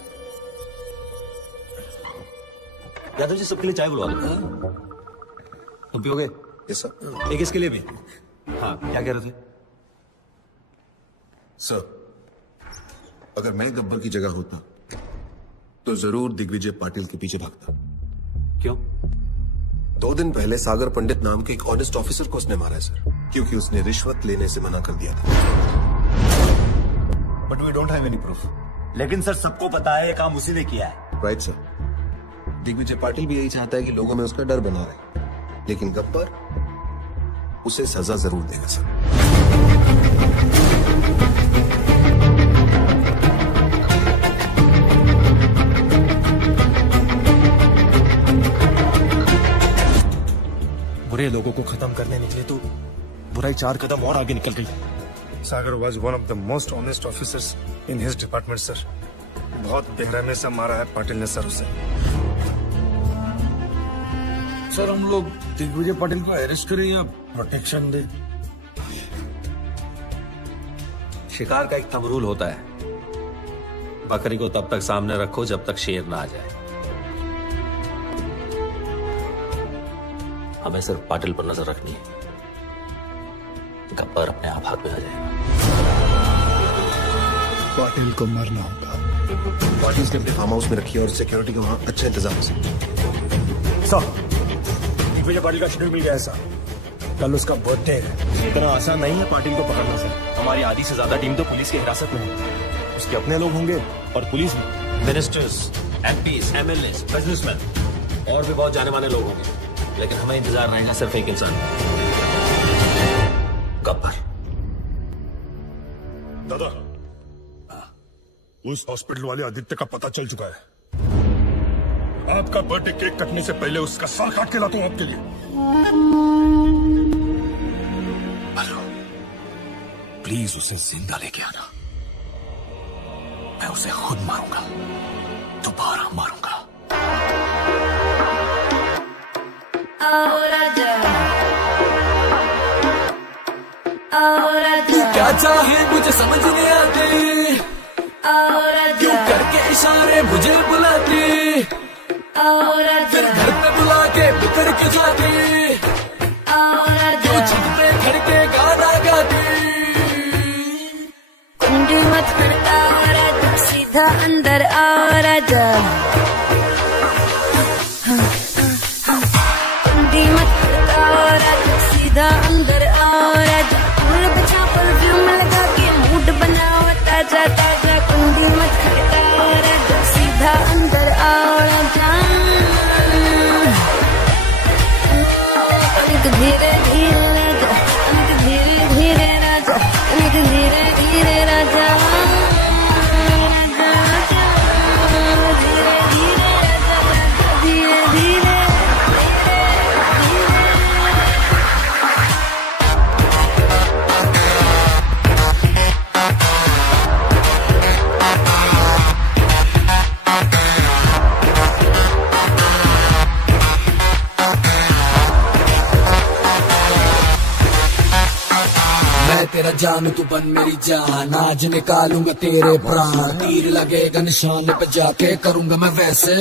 यादव जी सबके लिए चाय बुलवा दो। तुम पियोगे? Yes sir. एक इसके लिए भी। हाँ, क्या कह रहे थे? सर, अगर मैं गब्बर की जगह होता तो जरूर दिग्विजय पाटिल के पीछे भागता। क्यों? 2 दिन पहले सागर पंडित नाम के एक ऑनेस्ट ऑफिसर को उसने मारा है सर, क्योंकि उसने रिश्वत लेने से मना कर दिया था। But we don't have any proof. लेकिन सर सबको पता है ये काम उसी ने किया है। Right sir. दिग्विजय पाटिल भी यही चाहता है कि लोगों में उसका डर बना रहे, लेकिन गब्बर उसे सजा जरूर देगा सर। बुरे लोगों को खत्म करने निकले तो बुराई 4 कदम और आगे निकल गई। Sagar was one of the most honest officers in his department sir. बहुत बेरहमी से मारा है पाटिल ने सर उसे। सर हम लोग दिग्विजय पाटिल को अरेस्ट करें या प्रोटेक्शन दें? शिकार का एक थंब रूल होता है, बकरी को तब तक सामने रखो जब तक शेर ना आ जाए। हमें सिर्फ पाटिल पर नजर रखनी है, गब्बर अपने आप हाथ में आ जाएगा। पाटिल को मरना होगा। पाटिल ने अपने फार्म हाउस में रखी है और सिक्योरिटी का वहां अच्छा इंतजाम है सर। दिग्विजय पाटिल का शेड्यूल मिल गया है सर, कल उसका बर्थडे है। इतना आसान नहीं है पाटिल को पकड़ना सर। हमारी आधी से ज्यादा टीम तो पुलिस की हिरासत में है। उसके अपने लोग होंगे और पुलिस भी। मिनिस्टर्स, एमपीज, एमएलएस, बिजनेसमैन और भी बहुत जाने माने लोग होंगे, लेकिन हमें इंतजार रहेगा सिर्फ एक इंसान, गब्बर। दादा, उस हॉस्पिटल वाले आदित्य का पता चल चुका है। आपका बर्थडे केक कटने से पहले उसका सर काट के लाता हूं आपके लिए। प्लीज उसे जिंदा लेके आना। मैं उसे खुद मारूंगा, दोबारा मारूंगा। तू क्या चाहे मुझे समझ नहीं आती, क्यों करके इशारे मुझे बुलाती, फिर घर पे बुला के बिखर के जाती, क्यों छत पे खड़ के गाना गाती। कुंडी मत खड़काओ राजा, सीधा अंदर आओ राजा। कुंडी मत खड़काओ राजा, सीधा अंदर आओ राजा। फूल बचा परफ्यूम लगा के मूड बनाओ ताजा ताजा। कुंडी मत खड़काओ राजा, सीधा अंदर आओ राजा। धीरे धीरे राजा, धीरे धीरे राजा, धीरे धीरे राजा। धीरे धीरे राजा, धीरे धीरे। जान तू बन मेरी जान, आज निकालूंगा तेरे प्राण, तीर लगेगा निशान पे जाके करूंगा मैं वैसे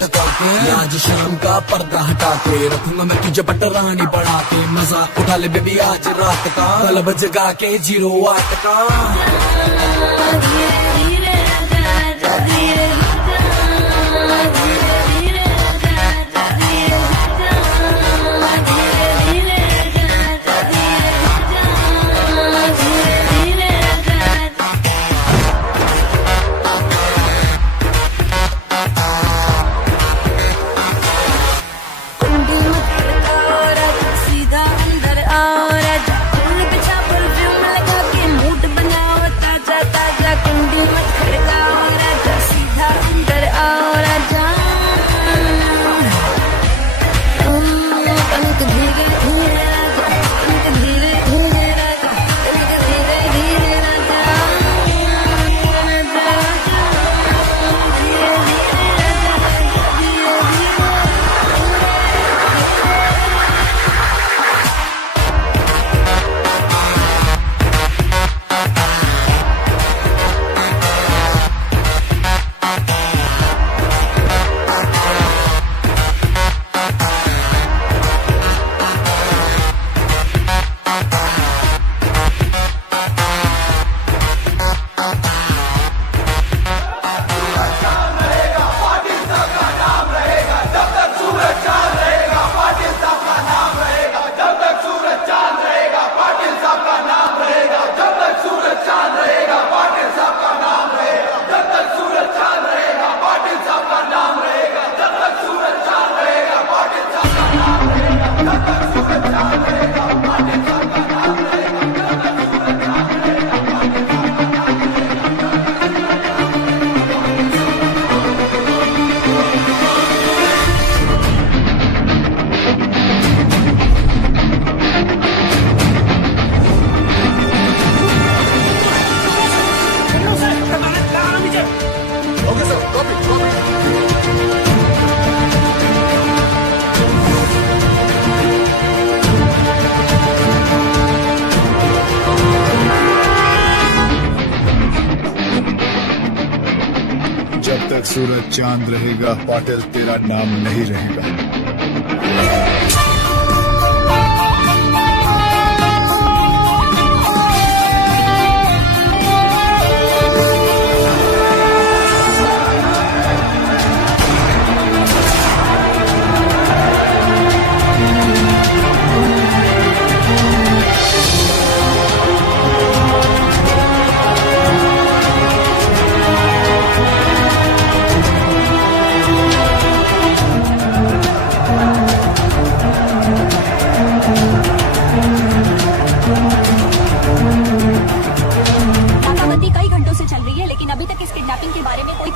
टका के, आज शाम का पर्दा हटा के रखूंगा मैं तुझे पटरानी बढ़ा के, मजा उठा ले बेबी आज रात का, क्लब जगा के 08 का। जब तक सूरज चांद रहेगा पाटिल तेरा नाम नहीं रहेगा।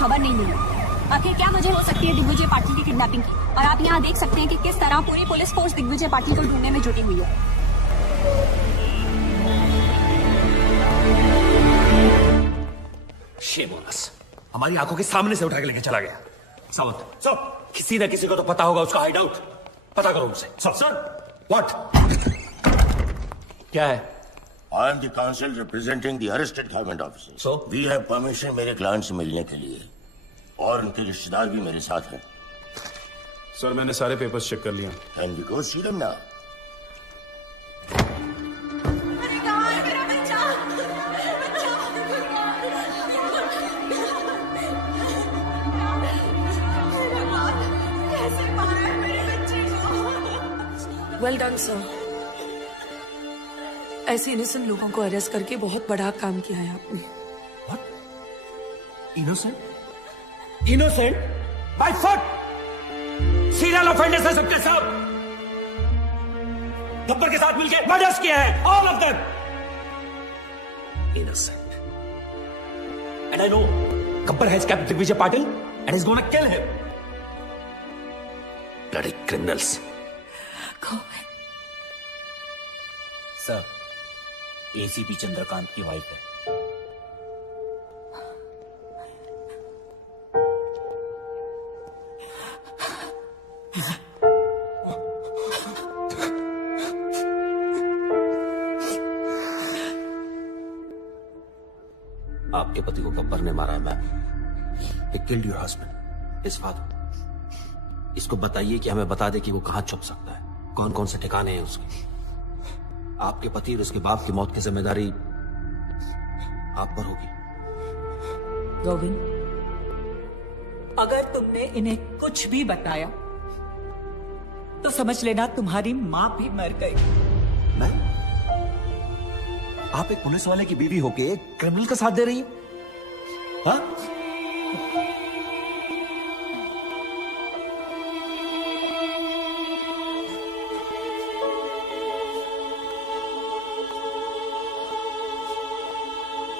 खबर नहीं मिली। आखिर क्या वजह हो सकती है दिग्विजय पाटिल की किडनैपिंग की? और आप यहाँ देख सकते हैं कि किस तरह पूरी पुलिस फोर्स दिग्विजय पाटिल को ढूंढने में जुटी हुई है। शेमोनस हमारी आंखों के सामने से उठा के लेके चला गया। सावंत सर, किसी न किसी को तो पता होगा उसका हाइड आउट, पता करो उनसे। सर व्हाट क्या है? I am the counsel representing the arrested government officers. So? We have permission मेरे क्लाइंट से मिलने के लिए, और उनके रिश्तेदार भी मेरे साथ हैं। सर मैंने सारे पेपर्स चेक कर लिया। Can we go see them now? Well done sir. ऐसे इनोसेंट लोगों को अरेस्ट करके बहुत बड़ा काम किया है आपने। Innocent? Innocent? By foot! Serial offenders हैं सबके सब। गब्बर के साथ मिलकर मर्डर्स किया है, all of them. Innocent. And I know Gabbar has kept Digvijay Patil and is gonna kill him. Bloody criminals. Sir, ACP Chandrakant की वाइफ है। आपके पति को गब्बर ने मारा है ma'am. He killed your husband, his father. इसको बताइए कि हमें बता दे कि वो कहाँ छुप सकता है, कौन कौन से ठिकाने हैं उसके। आपके पति और उसके बाप की मौत की जिम्मेदारी आप पर होगी। गोविंद, अगर तुमने इन्हें कुछ भी बताया तो समझ लेना तुम्हारी माँ भी मर गई। आप एक पुलिस वाले की बीवी होके एक क्रिमिनल का साथ दे रही हैं? हाँ?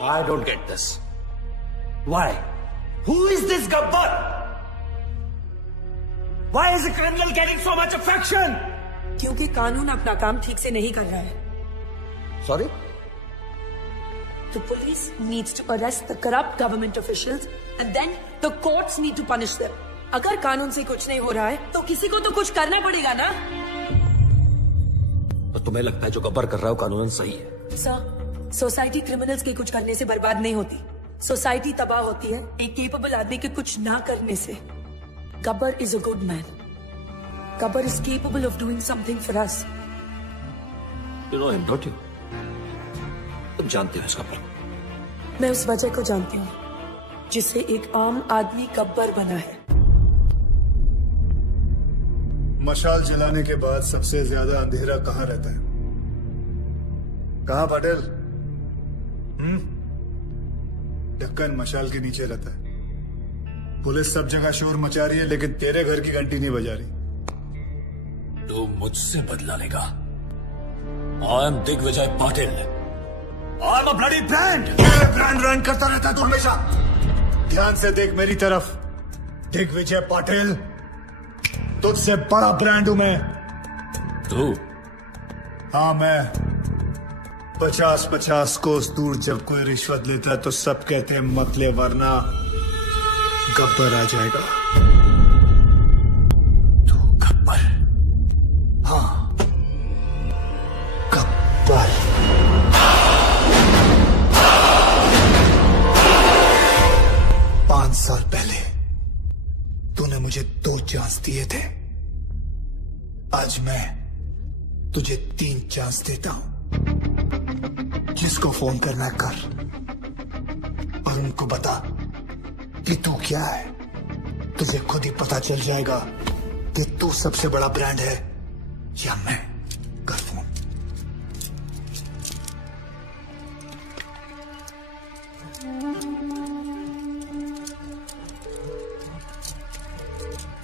I don't get this. Why? Who is this Gabbar? Why is a criminal getting so much affection? क्योंकि कानून अपना काम ठीक से नहीं कर रहा है। Sorry? The police needs to arrest the corrupt government officials and then the courts need to punish them. अगर कानून से कुछ नहीं हो रहा है तो किसी को तो कुछ करना पड़ेगा ना। तो तुम्हें लगता है जो गब्बर कर रहा है वो कानूनन सही है? सर, सोसाइटी क्रिमिनल्स के कुछ करने से बर्बाद नहीं होती, सोसाइटी तबाह होती है एक केपेबल आदमी के कुछ ना करने से। Gabbar is a good man. Gabbar is capable of doing something for us. You know him, don't you? तुम जानते हो इस गब्बर को? मैं उस वजह को जानती हूँ जिससे एक आम आदमी गब्बर बना है। मशाल जलाने के बाद सबसे ज्यादा अंधेरा कहाँ रहता है? कहाँ पाटिल? ढक्कन मशाल के नीचे रहता है। पुलिस सब जगह शोर मचा रही है लेकिन तेरे घर की घंटी नहीं बजा रही। तू मुझसे बदला लेगा। I am Digvijay Patil. I am a bloody brand। Brand run करता रहता है तू हमेशा। ध्यान से देख मेरी तरफ। दिग्विजय पाटिल, तुझसे बड़ा ब्रांड हूं मैं। तू? हाँ मैं। 50-50 कोस दूर जब कोई रिश्वत लेता है तो सब कहते हैं मत ले वरना गब्बर आ जाएगा। तू गब्बर? हाँ, गब्बर। पांच साल पहले तूने मुझे 2 चांस दिए थे। आज मैं तुझे 3 चांस देता हूं। जिसको फोन करना है कर और उनको बता कि तू क्या है। तुझे खुद ही पता चल जाएगा कि तू सबसे बड़ा ब्रांड है या मैं। कर फोन।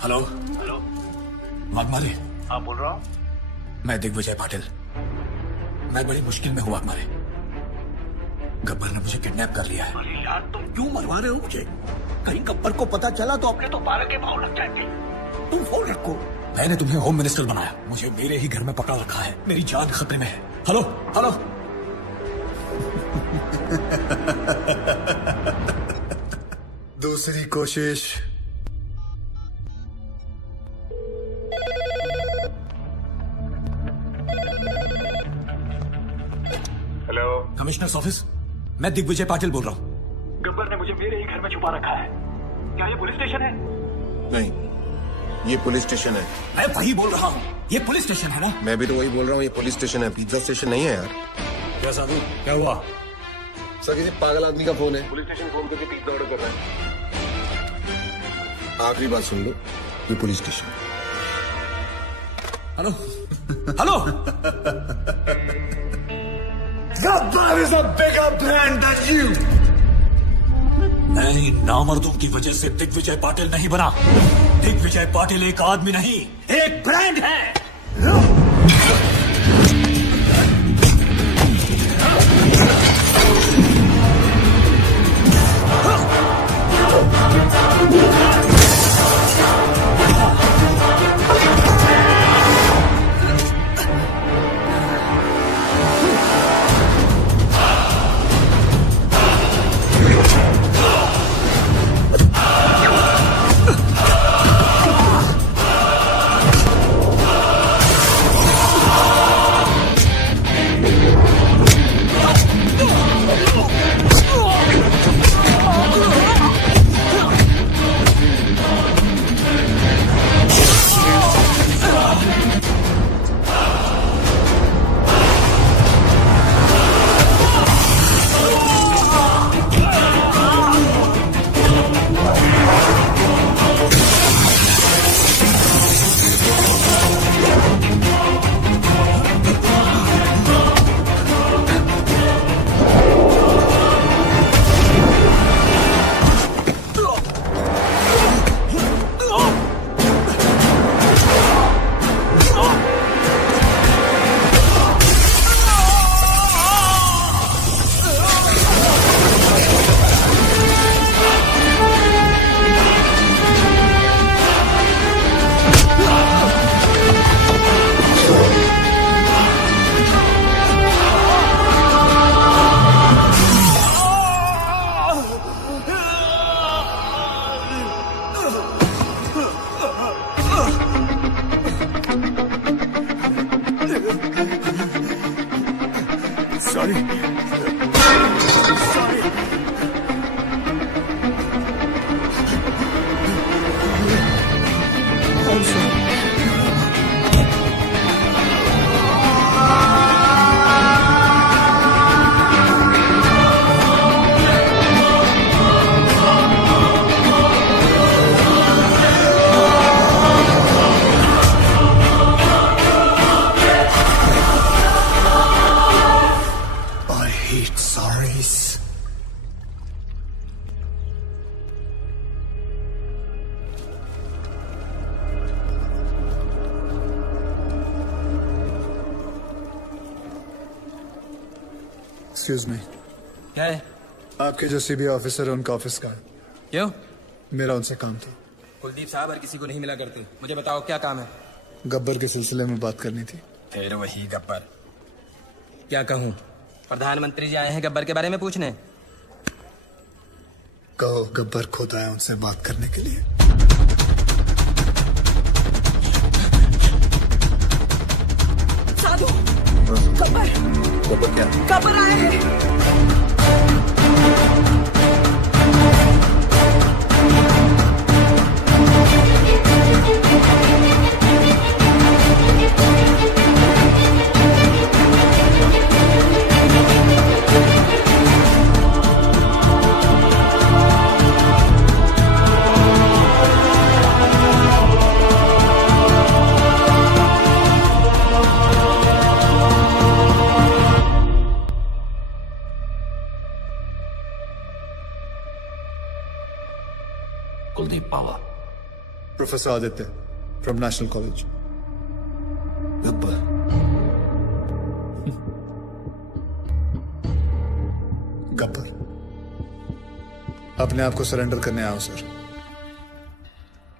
हेलो। वाघमारे? हाँ बोल रहा हूँ। मैं दिग्विजय पाटिल। मैं बड़ी मुश्किल में हूँ वाघमारे। गब्बर ने मुझे किडनैप कर लिया है। अरे यार तुम क्यों मरवा रहे हो मुझे? कहीं गब्बर को पता चला तो अपने तो 12 के भाव लग जाएंगे। तुम फोन रखो। मैंने तुम्हें होम मिनिस्टर बनाया, मुझे मेरे ही घर में पकड़ा रखा है, मेरी जान खतरे में है। Hello hello. दूसरी कोशिश। Hello, commissioners office. मैं दिग्विजय पाटिल बोल रहा हूँ। गब्बर ने मुझे मेरे ही घर में छुपा रखा है। क्या ये पुलिस स्टेशन है? नहीं, ये पुलिस स्टेशन है। मैं वही बोल रहा हूँ, ये पुलिस स्टेशन है ना? मैं भी तो वही बोल रहा हूँ, ये पुलिस स्टेशन है, पिज्जा स्टेशन नहीं है यार। क्या साधु, क्या हुआ? सर किसी पागल आदमी का फोन है। पुलिस स्टेशन फोन करके पिज्जा ऑर्डर कर रहा है। आखिरी बात सुन लो, ये police station. Hello hello. Gabbar is a bigger brand than you. मैं इन नामर्दों की वजह से दिग्विजय पाटिल नहीं बना। दिग्विजय पाटिल एक आदमी नहीं, एक ब्रांड है। एक्सक्यूज मी, क्या है? आपके जो सीबीआई ऑफिसर है उनका ऑफिस का है। क्यों? मेरा उनसे काम था। कुलदीप साहब हर किसी को नहीं मिला करती। मुझे बताओ क्या काम है? गब्बर के सिलसिले में बात करनी थी। फिर वही गब्बर। क्या कहूँ? प्रधानमंत्री जी आए हैं गब्बर के बारे में पूछने। कहो गब्बर खुद आए उनसे बात करने के लिए। साधु, गब्बर क्या? गब्बर आए हैं। Kuldeep Pawa. Professor Aditya from national college. Gabbar. Gabbar, अपने आप को सरेंडर करने आया हूं सर।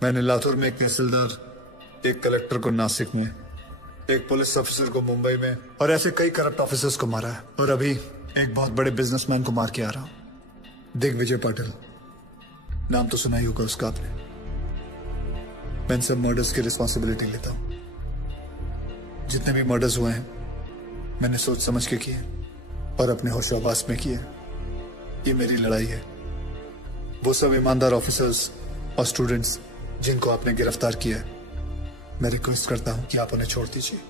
मैंने लातूर में एक तहसीलदार, एक कलेक्टर को नासिक में, एक पुलिस ऑफिसर को मुंबई में और ऐसे कई करप्ट ऑफिसर्स को मारा है। और अभी एक बहुत बड़े बिजनेसमैन को मार के आ रहा हूं, दिग्विजय पाटिल। नाम तो सुना ही होगा उसका आपने। मैं इन सब मर्डर्स की रिस्पॉन्सिबिलिटी लेता हूं। जितने भी मर्डर्स हुए हैं मैंने सोच समझ के किए और अपने होशाबास में किए। ये मेरी लड़ाई है। वो सब ईमानदार ऑफिसर्स और स्टूडेंट्स जिनको आपने गिरफ्तार किया है, मैं रिक्वेस्ट करता हूं कि आप उन्हें छोड़ दीजिए।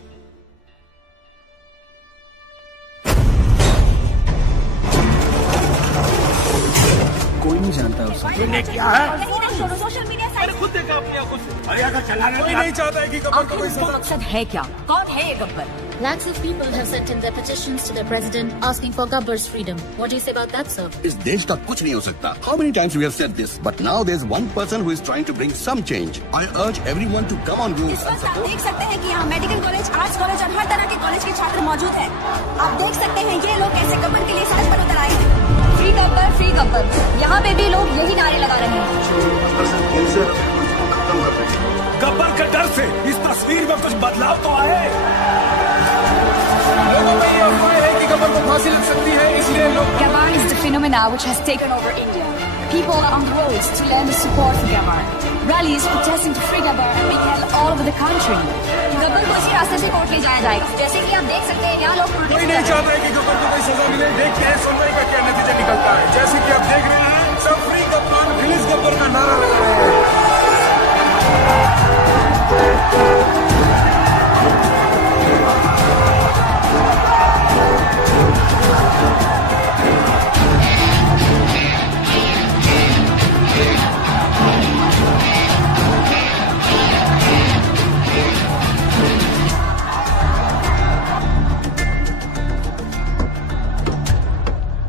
कोई नहीं जानता उसे। तूने क्या है? सोशल मीडिया साइट खुद देखा अपनी आंखों से। अरे अगर चलाने कोई नहीं चाहता है कि गब्बर को कोई सजा। मकसद है क्या? कौन है ये Gabbar? Lakhs of people have sent in their petitions to the president asking for Gabbar's freedom. What do you say about that, sir? इस देश का कुछ नहीं हो सकता. How many times we have said this? But now there's one person who is trying to bring some change. I urge everyone to come on rules and आप support. देख सकते हैं कि यहाँ मेडिकल कॉलेज, आर्ट्स कॉलेज और हर तरह के कॉलेज के छात्र मौजूद हैं। आप देख सकते हैं ये लोग कैसे गब्बर के लिए सड़क पर उतर आए हैं। Free Gabbar, free Gabbar. यहाँ पे भी लोग यही नारे लगा रहे हैं। गब्बर के डर से इस तस्वीर में कुछ बदलाव तो आए। लोगों में ये अफवाह है कि गब्बर को फांसी लग सकती है, इसलिए लोग Gabbar is the phenomena which has taken over India. People are on the roads to lend support for Gabbar. Rallies protesting to free Gabbar are being held all over the country. Gabbar को इसी रास्ते से कोर्ट ले जाया जाएगा। जैसे कि आप देख सकते हैं यहाँ लोग कोई नहीं चाहता है कि गब्बर को कोई सजा मिले। देखते हैं सुनवाई का क्या नतीजा निकलता है। जैसे कि आप देख रहे हैं सब फ्री गब्बर, रिलीज गब्बर का नारा लगा रहे हैं।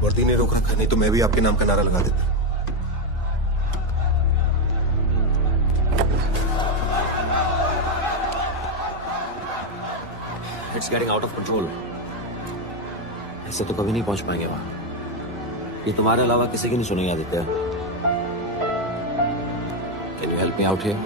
वर्दी ने रोक रखा, नहीं तो मैं भी आपके नाम का नारा लगा देता। It's getting out of control. ऐसे तो कभी नहीं पहुंच पाएंगे वहां। ये तुम्हारे अलावा किसी की नहीं सुनेंगे Aditya. Can you help me out here?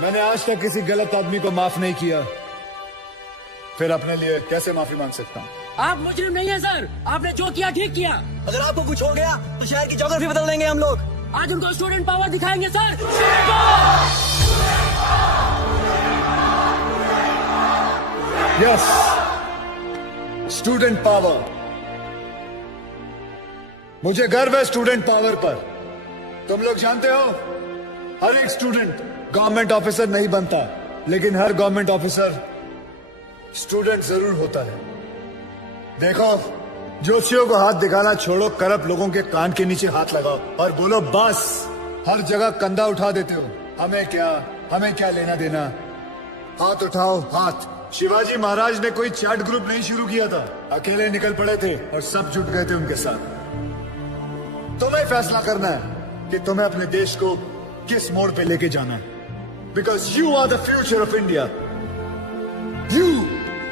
मैंने आज तक किसी गलत आदमी को माफ नहीं किया, फिर अपने लिए कैसे माफी मांग सकता हूँ? आप मुजरिम नहीं है सर, आपने जो किया ठीक किया। अगर आपको कुछ हो गया तो शहर की ज्योग्राफी बदल देंगे हम लोग। आज उनको स्टूडेंट पावर दिखाएंगे सर। Yes, student power. मुझे गर्व है स्टूडेंट पावर पर। तुम लोग जानते हो, हर एक स्टूडेंट गवर्नमेंट ऑफिसर नहीं बनता, लेकिन हर गवर्नमेंट ऑफिसर स्टूडेंट जरूर होता है। देखो, जोशियों को हाथ दिखाना छोड़ो, करप्ट लोगों के कान के नीचे हाथ लगाओ और बोलो बस। हर जगह कंधा उठा देते हो, हमें क्या लेना देना। हाथ उठाओ, हाथ। शिवाजी महाराज ने कोई चैट ग्रुप नहीं शुरू किया था, अकेले निकल पड़े थे और सब जुट गए थे उनके साथ। तुम्हें फैसला करना है कि तुम्हें अपने देश को किस मोड़ पे लेके जाना है, because you are the future of India. You,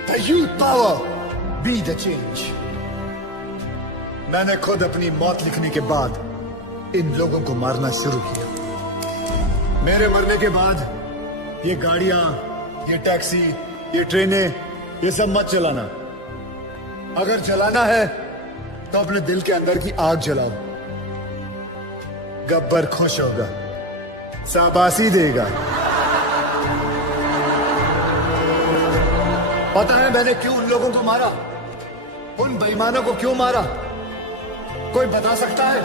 the youth power, be the change. मैंने खुद अपनी मौत लिखने के बाद इन लोगों को मारना शुरू किया। मेरे मरने के बाद ये गाड़ियां, ये टैक्सी, ये ट्रेनें, ये सब मत चलाना। अगर जलाना है तो अपने दिल के अंदर की आग जलाओ। गब्बर खुश होगा, शाबाशी देगा। पता है मैंने क्यों उन लोगों को मारा, उन बेईमानों को क्यों मारा? कोई बता सकता है?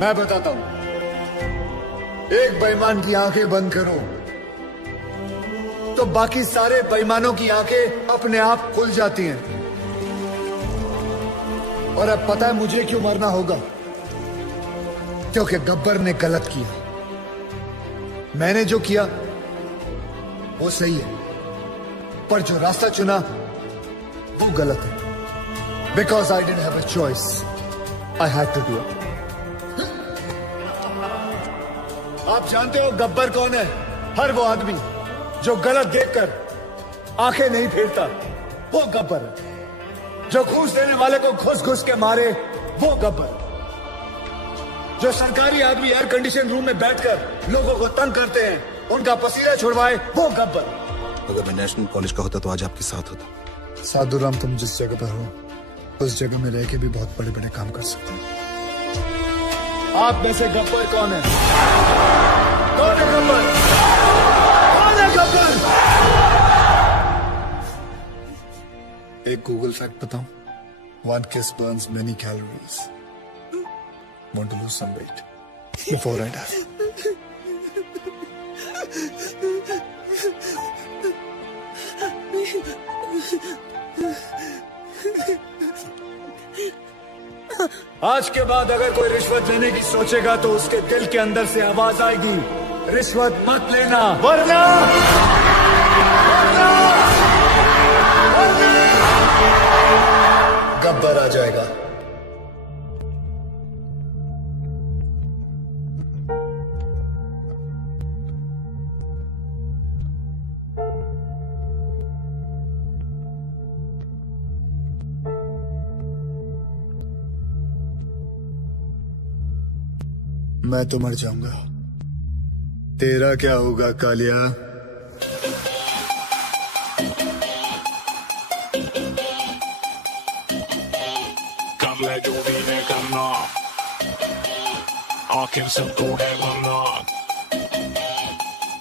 मैं बताता हूं। एक बेईमान की आंखें बंद करो तो बाकी सारे बेईमानों की आंखें अपने आप खुल जाती हैं। और अब पता है मुझे क्यों मरना होगा? क्योंकि गब्बर ने गलत किया। मैंने जो किया वो सही है, पर जो रास्ता चुना वो गलत है। Because I didn't have a choice, I had to do it. आप जानते हो गब्बर कौन है? हर वो आदमी जो गलत देखकर आंखें नहीं फेरता, वो गब्बर है। जो घूस देने वाले को घुस के मारे, वो गब्बर। जो सरकारी आदमी एयर कंडीशन रूम में बैठकर लोगों को तंग करते हैं, उनका पसीना छुड़वाए, वो गब्बर। अगर मैं नेशनल कॉलेज का होता तो आज आपके साथ होता। साधुराम, तुम जिस जगह पर हो उस जगह में रह के भी बहुत बड़े बड़े काम कर सकते हो। आप में से गब्बर कौन है? कौन है गब्बर? कौन है गब्बर? एक गूगल फैक्ट बताऊं? One kiss burns many calories. Want to lose some weight before I die? आज के बाद अगर कोई रिश्वत लेने की सोचेगा तो उसके दिल के अंदर से आवाज आएगी, रिश्वत मत लेना, वरना गब्बर आ जाएगा। मैं तो मर जाऊंगा, तेरा क्या होगा कालिया? कर ले जो भी है करना, आखिर सबको है भरना।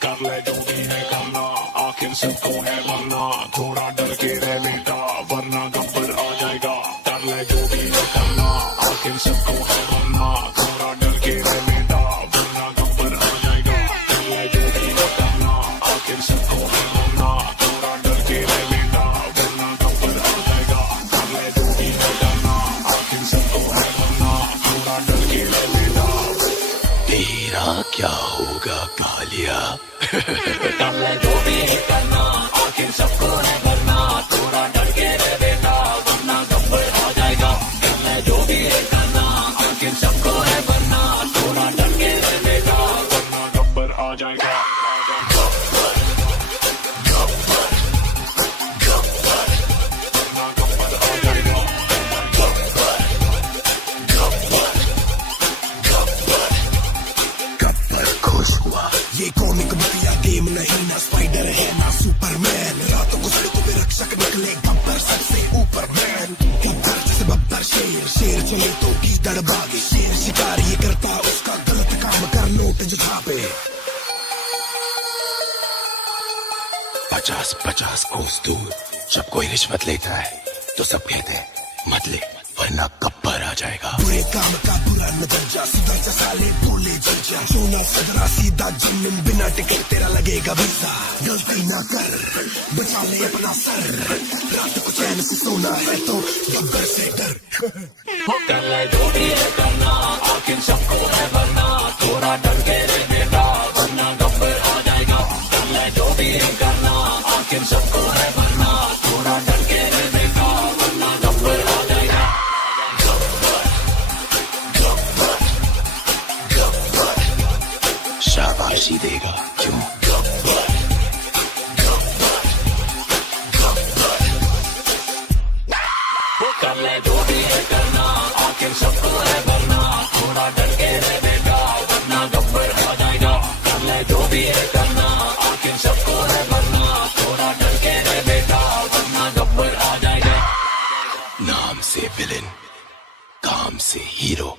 कर ले जो भी है करना, आखिर सबको है भरना। थोड़ा डर के रह बेटा, वरना गब्बर आ जाएगा। कर ले जो भी है करना, आखिर सबको है भरना। थोड़ा डर के रह बेटा, वरना गब्बर आ जाएगा। कर ले जो भी है करना, आखिर सबको है भरना। थोड़ा डर के रह बेटा, वरना गब्बर आ जाएगा। कर ले जो भी है करना, आखिर सबको है भरना। थोड़ा डर के रह बेटा, तेरा क्या होगा कालिया? कर ले जो भी है करना, आखिर सबको है भरना। थोड़ा डर के रह बेटा, वरना गब्बर आ जाएगा। कर ले जो भी है करना, आखिर सबको है भरना। थोड़ा डर के रह बेटा, वरना गब्बर आ जाएगा। ये कॉमिक मतिया गेम नहीं, ना स्पाइडर है ना सुपरमैन। रातों को सड़कों पे रक्षक निकले, गब्बर सबसे ऊपर मैन। गब्बर जैसे बब्बर शेर, शेर चले तो गीदड़ भागे। शेर शिकार ये करता उसका गलत काम कर नोट जो छापे। 50-50 कोस दूर जब कोई रिश्वत लेता है तो सब कहते हैं मत ले, वरना गब्बर आ जाएगा। बुरे काम का बुरा नजरिया, सीधा जसाले बोले जल जा, सोना सदरा सीधा जमीन, बिना टिकट तेरा लगेगा वीजा। गलती ना कर, बचा ले अपना सर, रात को चैन से सोना है तो गब्बर से डर। कर ले जो भी है करना, आखिर सबको है भरना, थोड़ा डर के रे बेटा वरना गब्बर आ जाएगा। कर ले जो भी है करना, आखिर सबको है भरना, थोड़ा डर के रे बेटा वरना गब्बर आ जाएगा। शाबाशी देगा क्यों? कर ले जो भी है करना, आखिर सबको है भरना, थोड़ा डर के रे बेटा वरना गब्बर आ जाएगा। कर ले जो भी है करना, आखिर सबको है भरना, थोड़ा डर के रे बेटा वरना गब्बर आ जाएगा। नाम से विलेन, काम से हीरो।